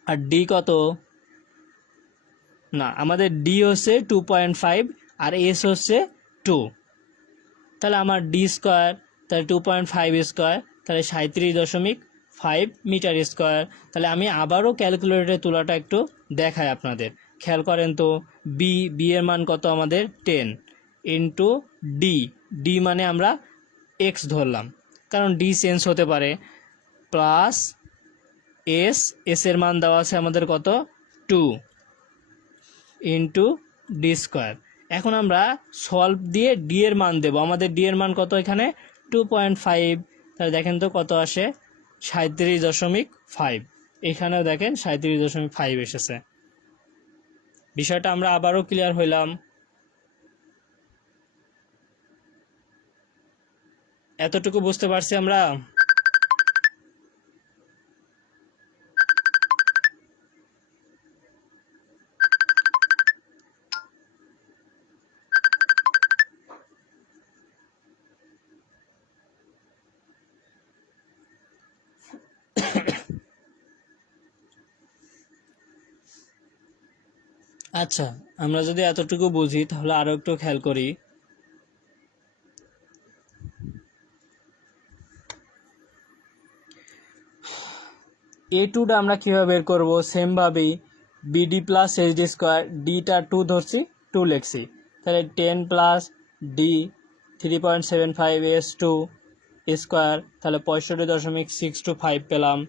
আর ডি কত, না আমাদের ডি হচ্ছে 2.5 আর এস হচ্ছে 2, তাহলে আমার ডি স্কোয়ার, তাহলে 2.5 স্কোয়ার, তাহলে 37.5 মিটার স্কোয়ার। তাহলে আমি আবারও ক্যালকুলেটরে তোলাটা একটু দেখাই আপনাদের, খেয়াল করেন তো। বি এর মান কত আমাদের, 10 ইন্টু ডি মানে আমরা এক্স ধরলাম, কারণ ডি চেঞ্জ হতে পারে, প্লাস এস এর মান দেওয়া আছে আমাদের কত, 2 ইন্টু ডি স্কোয়ার। এখন আমরা সলভ দিয়ে ডি এর মান দেব। আমাদের ডি এর মান কত এখানে, 2.5। তাহলে দেখেন তো কত আসে, 37.5। এখানেও দেখেন 37.5 এসেছে। বিষয়টা আমরা আবারও ক্লিয়ার হইলাম। এতটুকু বুঝতে পারছি আমরা। আচ্ছা, আমরা যদি এতটুকু বুঝি তাহলে আরো একটু খেয়াল করি। A2টা আমরা কীভাবে বের করবো, সেমভাবেই বিডি প্লাস এইচডি স্কোয়ার, ডিটা 2 ধরছি, 2 লিখছি, তাহলে 10 প্লাস ডি 3.75 S2 স্কোয়ার, তাহলে 65.625 পেলাম।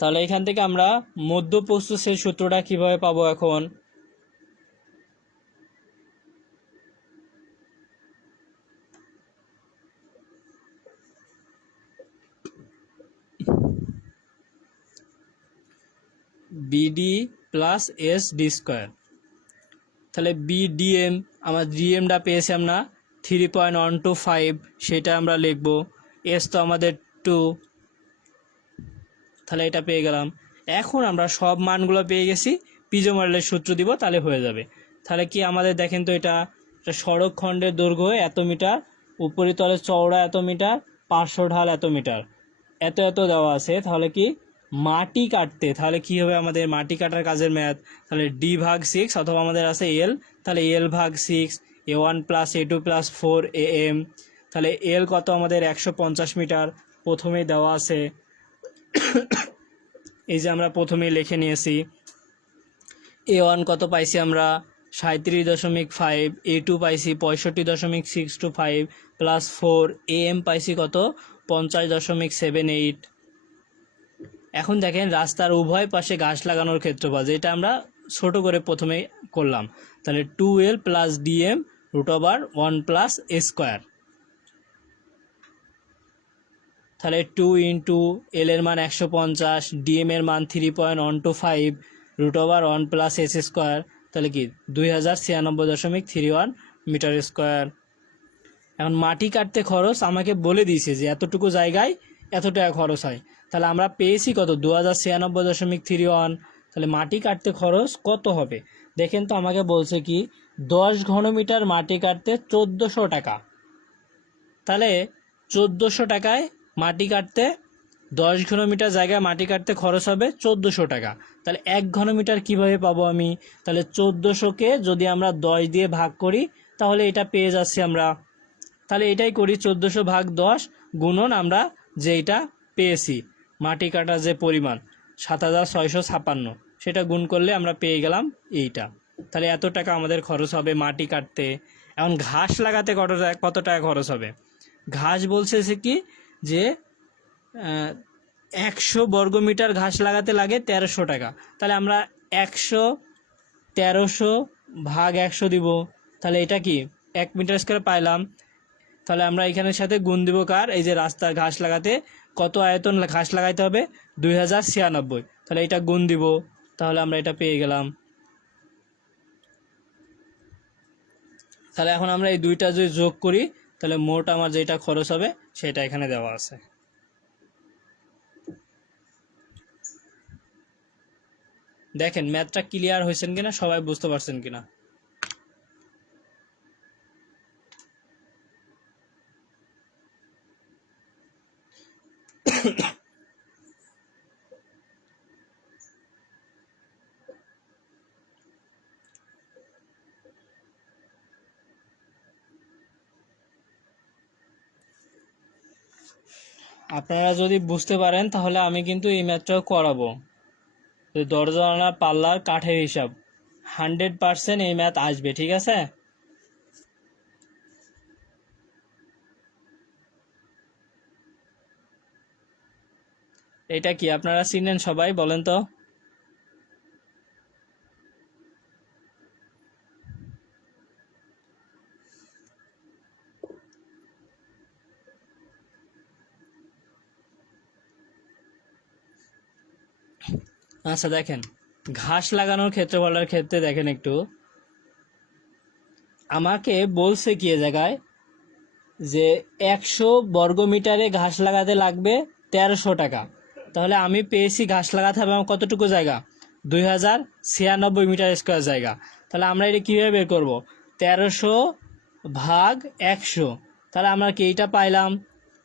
তাহলে এখান থেকে আমরা মধ্যপ্রস্থের সূত্রটা কিভাবে পাবো এখন? BD plus S D square, তাহলে বিডিএম আমার ডিএমটা পেয়েছি আমরা 3.125, সেটা আমরা লিখব। এস তো আমাদের 2, তাহলে এটা পেয়ে গেলাম। এখন আমরা সব মানগুলো পেয়ে গেছি, পিজো মডেলের সূত্র দিব, তাহলে হয়ে যাবে। তাহলে কি আমাদের দেখেন তো, এটা সড়ক খণ্ডের দৈর্ঘ্য এত মিটার, উপরিতলের চওড়া এত মিটার, পার্শ্ব ঢাল এত মিটার, এত এত দেওয়া আছে। তাহলে কি মাটি কাটতে, তাহলে কি হবে আমাদের মাটি কাটার কাজের ম্যাথ, তাহলে ডি ভাগ 6 অথবা আমাদের আছে এল, তাহলে এল ভাগ 6, A1 plus A2 plus 4 AM। তাহলে এল কত আমাদের 150 মিটার প্রথমেই দেওয়া আছে, এই যে আমরা প্রথমেই লিখে নিয়েছি। A1 কত পাইছি আমরা 37.5, A2 পাইছি 65.625 প্লাস 4, AM পাইছি কত 50.78। এখন দেখেন রাস্তার উভয় পাশে ঘাস লাগানোর ক্ষেত্রফল, যেটা আমরা ছোট করে প্রথমে করলাম, তাহলে 2L plus DM √1 plus A square. তাহলে 2 ইন্টু এল এর মান 150, ডিএম এর মান 3.125 √1 প্লাস এস স্কোয়ার, তাহলে কি 2096.31 মিটার স্কোয়ার। এখন মাটি কাটতে খরচ আমাকে বলে দিয়েছে যে এতটুকু জায়গায় এত টাকা খরচ হয়, তাহলে আমরা পেয়েছি কত 2096.31। তাহলে মাটি কাটতে খরচ কত হবে দেখেন তো, আমাকে বলছে কি 10 ঘনমিটার মাটি কাটতে 1400 টাকা। তাহলে 1400 টাকায় মাটি কাটতে 10 ঘনমিটার জায়গায় মাটি কাটতে খরচ হবে 1400 টাকা। তাহলে 1 ঘনমিটার কিভাবে পাবো আমি? তাহলে 1400কে যদি আমরা 10 দিয়ে ভাগ করি তাহলে এটা পেয়ে যাচ্ছি আমরা। তাহলে এটাই করি, 1400 ভাগ 10 গুণন আমরা যে এটা পেয়েছি মাটি কাটার যে পরিমাণ 7656, সেটা গুণ করলে আমরা পেয়ে গেলাম এইটা। তাহলে এত টাকা আমাদের খরচ হবে মাটি কাটতে। এখন ঘাস লাগাতে কত টাকা খরচ হবে? ঘাস বলছে সে কি যে 100 বর্গমিটার ঘাস লাগাতে লাগে 1300 টাকা। তাহলে আমরা 1300 ভাগ 100 দিব, তাহলে এটা কি 1 মিটার স্কোয়ার পাইলাম। তাহলে আমরা এখানের সাথে গুণ দিব কার, এই যে রাস্তার ঘাস লাগাতে কত আয়তন ঘাস লাগাইতে হবে 2096, তাহলে এটা গুণ দিব, তাহলে আমরা এটা পেয়ে গেলাম। তাহলে এখন আমরা এই দুইটা যদি যোগ করি তাহলে মোট আমার যেটা খরচ হবে সেটা এখানে দেওয়া আছে। দেখেন ম্যাথটা ক্লিয়ার হয়েছেন কিনা, সবাই বুঝতে পারছেন কিনা? আপনারা যদি বুঝতে পারেন তাহলে আমি কিন্তু এই ম্যাথটাও করাবো। দরজা জানালা পাল্লার কাঠের হিসাব 100% এই ম্যাথ আসবে, ঠিক আছে? এটা কি আপনারা চিনেন সবাই বলেন তো? আচ্ছা দেখেন, ঘাস লাগানোর ক্ষেত্রফলের ক্ষেত্রে দেখেন একটু, আমাকে বলছে কি এ জায়গায় যে 100 বর্গমিটারে ঘাস লাগাতে লাগবে 1300 টাকা। তাহলে আমি পেয়েছি ঘাস লাগাতে হবে আমার কতটুকু জায়গা 2096 মিটার স্কোয়ার জায়গা। তাহলে আমরা এটা কীভাবে বের করবো? 1300 ভাগ 100, তাহলে আমরা কি এইটা পাইলাম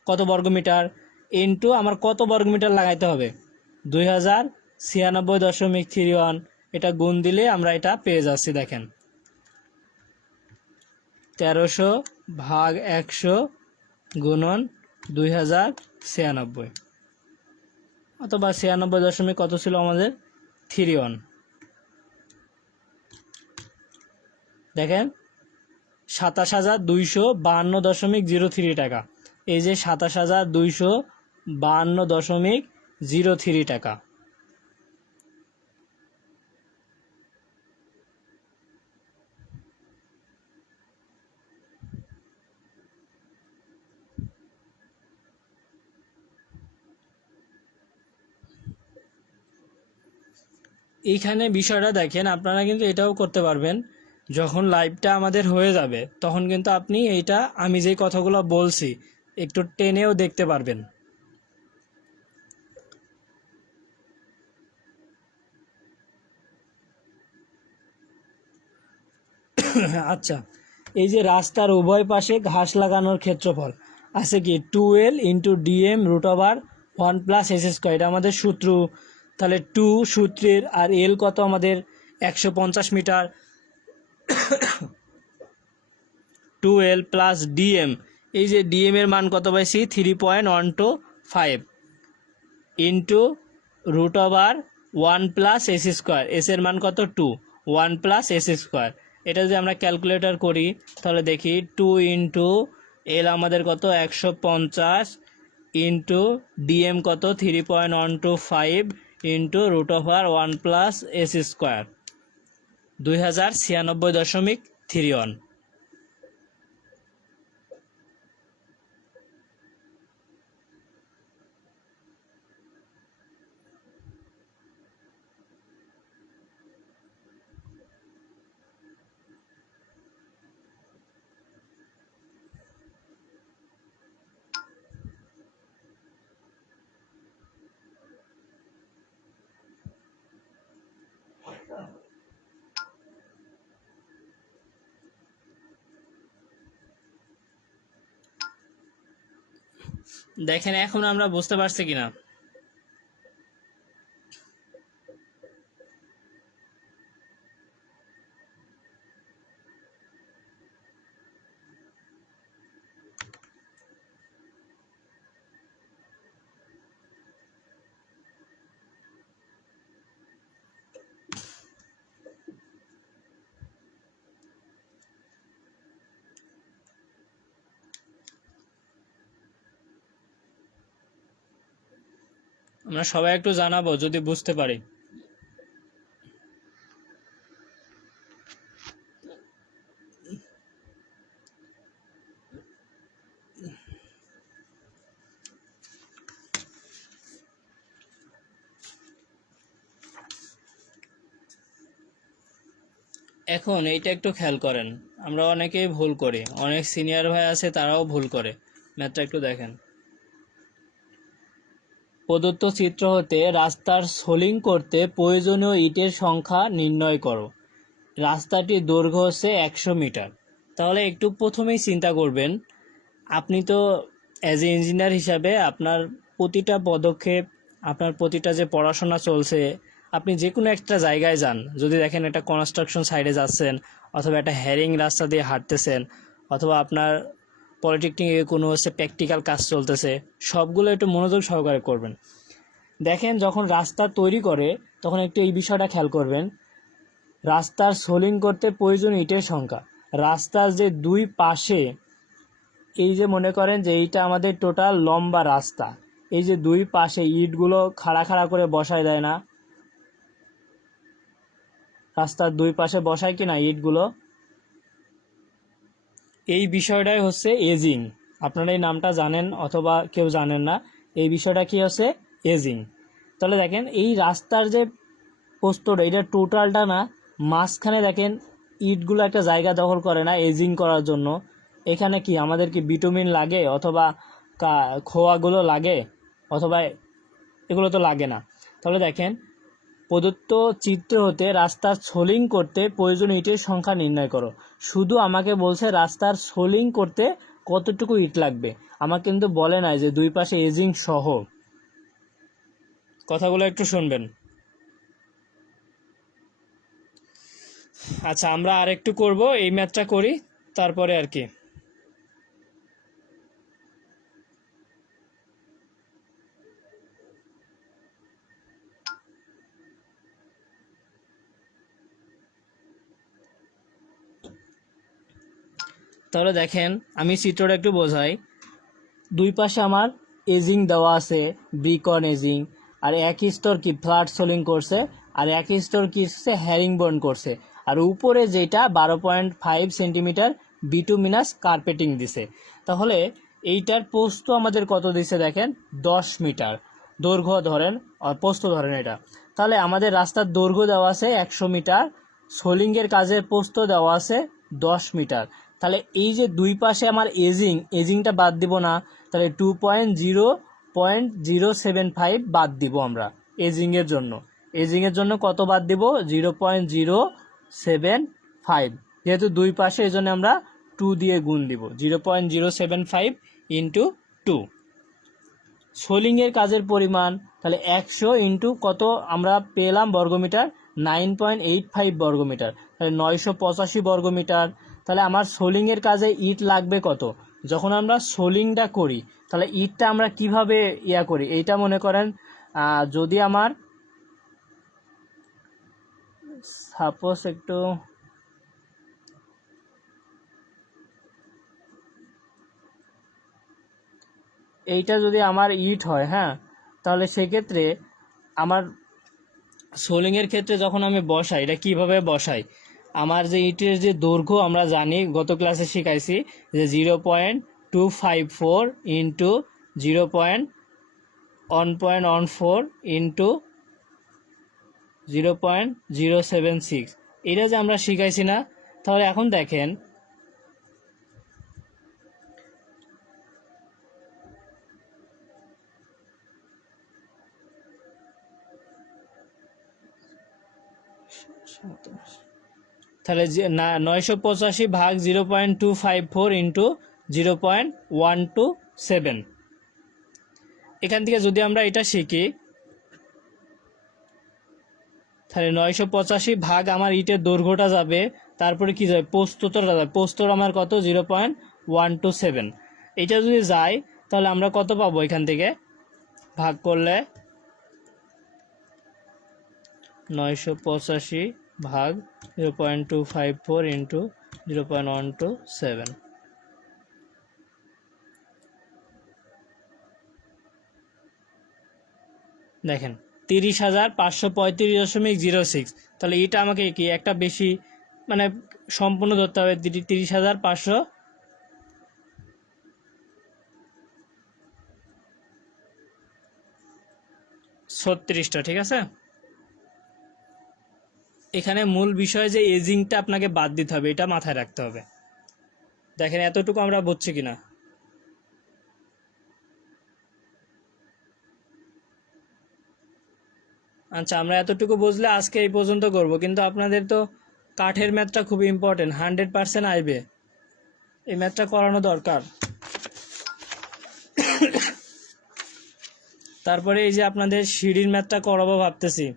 কত বর্গমিটার, ইন্টু আমার কত বর্গমিটার লাগাইতে হবে 2096.31, এটা গুণ দিলে আমরা এটা পেয়ে যাচ্ছি। দেখেন 1300 ভাগ 100 গুণন 2096, অথবা 96 কত ছিল আমাদের 31। দেখেন ২৭,২৫২.03 টাকা। এই যে ২৭,২৫২.03 টাকা। এইখানে বিষয়টা দেখেন, আপনারা কিন্তু এটাও করতে পারবেন, যখন লাইভটা আমাদের হয়ে যাবে তখন কিন্তু আপনি এইটা আমি যেই কথাগুলো বলছি একটু টেনেও দেখতে পারবেন। আচ্ছা, এই যে রাস্তার উভয় পাশে ঘাস লাগানোর ক্ষেত্রফল আছে কি 2L × DM√1+s², এটা আমাদের সূত্র। তাহলে 2 সূত্রের আর L কত আমাদের 150 মিটার, 2L + DM, এই যে DM এর মান কত পাইছি 3.125 × √1+s², এর মান কত 2, 1+s²। এটা যদি আমরা ক্যালকুলেটর করি তাহলে দেখি 2 × L আমাদের কত 150 DM কত 3.125 × √1+s², 2096.31। দেখেন এখন আমরা বুঝতে পারছি কিনা। আমরা সবাই একটু জানাবো যদি বুঝতে পারি। এখন এইটা একটু খেয়াল করেন, আমরা অনেকেই ভুল করি, অনেক সিনিয়র ভাই আছে তারাও ভুল করে। ম্যাথটা একটু দেখেন। প্রদত্ত চিত্র হতে রাস্তার সোলিং করতে প্রয়োজনীয় ইটের সংখ্যা নির্ণয় করো। রাস্তাটির দৈর্ঘ্য হচ্ছে 100 মিটার। তাহলে একটু প্রথমেই চিন্তা করবেন, আপনি তো অ্যাজ এ ইঞ্জিনিয়ার হিসাবে আপনার প্রতিটা পদক্ষেপ, আপনার প্রতিটা যে পড়াশোনা চলছে, আপনি যে কোনো একটা জায়গায় যান, যদি দেখেন একটা কনস্ট্রাকশন সাইডে যাচ্ছেন, অথবা একটা হ্যারিং রাস্তা দিয়ে হাঁটতেছেন, অথবা আপনার পলিটেকনিকে কোনো প্র্যাকটিক্যাল কাজ চলতেছে, সবগুলো একটু মনোযোগ সহকারে করবেন। দেখেন যখন রাস্তা তৈরি করে তখন একটু এই বিষয়টা খেয়াল করবেন, রাস্তার সোলিং করতে প্রয়োজন ইটের সংখ্যা। রাস্তার যে দুই পাশে, এই যে মনে করেন যে এইটা আমাদের টোটাল লম্বা রাস্তা, এই যে দুই পাশে ইটগুলো খাড়া খাড়া করে বসায় দেয় না, রাস্তার দুই পাশে বসায় কিনা ইটগুলো, এই বিষয়টাই হচ্ছে এজিং। আপনারা এই নামটা জানেন অথবা কেউ জানেন না, এই বিষয়টা কি হচ্ছে এজিং। তাহলে দেখেন এই রাস্তার যে প্রস্তর, এটা টোটালটা না, মাঝখানে দেখেন ইটগুলো একটা জায়গা দখল করে না এজিং করার জন্য। এখানে কি আমাদের কি বিটুমিন লাগে অথবা খোয়াগুলো লাগে, অথবা এগুলো তো লাগে না। তাহলে দেখেন প্রদত্ত চিত্র হতে রাস্তার সোলিং করতে প্রয়োজন ইটের সংখ্যা নির্ণয় করো। শুধু আমাকে বলছে রাস্তার সোলিং করতে কতটুকু ইট লাগবে, আমাকে কিন্তু বলে নাই যে দুই পাশে এজিং সহ। কথাগুলো একটু শুনবেন। আচ্ছা, আমরা আরেকটু করব, এই ম্যাথটা করি তারপরে আর কি। তাহলে দেখেন আমি চিত্রটা একটু বোঝাই। দুই পাশে আমার এজিং দেওয়া আছে, ব্রিকন এজিং, আর এক স্তর কি ফ্ল্যাট সোলিং করছে, আর এক স্তর কি হ্যারিংবোর্ন করছে, আর উপরে যেটা 12.5 সেন্টিমিটার বিটুমিনাস কার্পেটিং দিছে। তাহলে এইটার পোস্ত আমাদের কত দিছে দেখেন, 10 মিটার দৈর্ঘ্য ধরেন আর পোস্ত ধরেন এটা। তাহলে আমাদের রাস্তার দৈর্ঘ্য দেওয়া আছে 100 মিটার, সোলিংয়ের কাজের পোস্ত দেওয়া আছে 10 মিটার। তাহলে এই যে দুই পাশে আমার এজিংটা বাদ দিব না, তাহলে 2.0.075 বাদ দিব আমরা এজিংয়ের জন্য। এজিংয়ের জন্য কত বাদ দিব? 0.075। যেহেতু দুই পাশে, এই জন্য আমরা 2 দিয়ে গুণ দিব, 0.075 ইন্টু 2। সোলিংয়ের কাজের পরিমাণ তাহলে 100 ইন্টু কত আমরা পেলাম বর্গমিটার, 9.85 বর্গমিটার, তাহলে 985 বর্গমিটার। তাহলে আমার সোলিংয়ের কাজে ইট লাগবে কত? যখন আমরা সোলিংটা করি তাহলে ইটটা আমরা কিভাবে করি, এইটা মনে করেন যদি আমার সাপোজ একটু এইটা যদি আমার ইট হয়, হ্যাঁ, তাহলে সেক্ষেত্রে আমার সোলিংয়ের ক্ষেত্রে যখন আমি বসাই, এটা কিভাবে বসাই, আমার যে ইটের যে দৈর্ঘ্য আমরা জানি, গত ক্লাসে শিখাইছি যে 0.254 ইন্টু 0.1.14 ইন্টু 0.076, এটা যে আমরা শিখাইছি না। তাহলে এখন দেখেন তাহলে 985 ভাগ 0.254 ইন্টু 0.127, এখান থেকে যদি আমরা এটা শিখি, তাহলে 985 ভাগ আমার ইটের দৈর্ঘ্যটা যাবে, তারপরে কি যাবে, পোস্তটা যাবে, পোস্তর আমার কত, 0.127। এটা যদি যায় তাহলে আমরা কত পাবো, এখান থেকে ভাগ করলে 985 ভাগ 0.254 ইন্টু 0.127, দেখেন 30,535.06। তাহলে এটা আমাকে কি একটা বেশি মানে সম্পূর্ণ ধরতে হবে, 30,536টা, ঠিক আছে। এখানে মূল বিষয় যে এজিংটা আপনাকে বাদ দিতে হবে, এটা মাথায় রাখতে হবে। দেখেন এতটুকু আমরা বুঝছি কিনা। আচ্ছা, আমরা এতটুকু বুঝলে আজকে এই পর্যন্ত করব, কিন্তু আপনাদের তো কাঠের ম্যাথটা খুব ইম্পর্টেন্ট, 100% আসবে, এই ম্যাথটা করানো দরকার। তারপরে এই যে আপনাদের সিঁড়ির ম্যাথটা করাবো ভাবতেছি,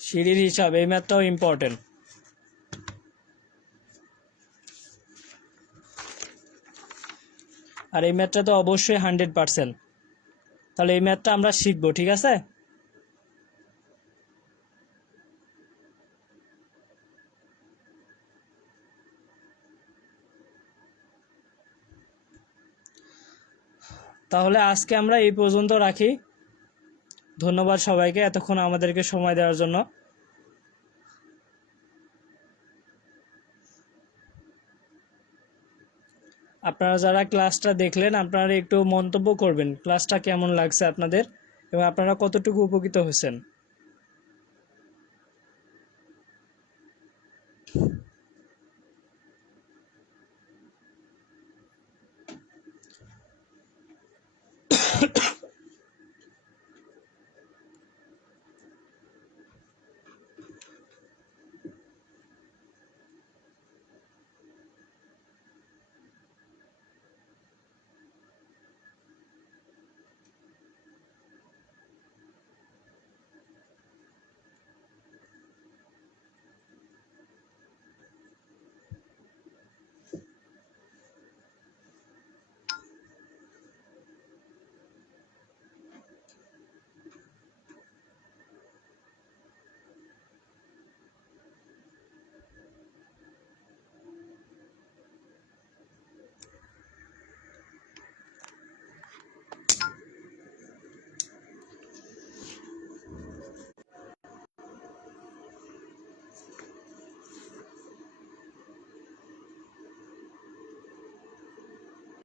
সিঁড়ির হিসাব, এই ম্যাথটাও ইম্পর্টেন্ট। আর এই ম্যাথটা তো অবশ্যই 100%। তাহলে এই ম্যাথটা আমরা শিখবো, ঠিক আছে। তাহলে আজকে আমরা এই পর্যন্ত রাখি। ধন্যবাদ সবাইকে এতক্ষণ আমাদেরকে সময় দেওয়ার জন্য। আপনারা যারা ক্লাসটা দেখলেন, আপনারা একটু মন্তব্য করবেন ক্লাসটা কেমন লাগছে আপনাদের এবং আপনারা কতটুকু উপকৃত হয়েছেন।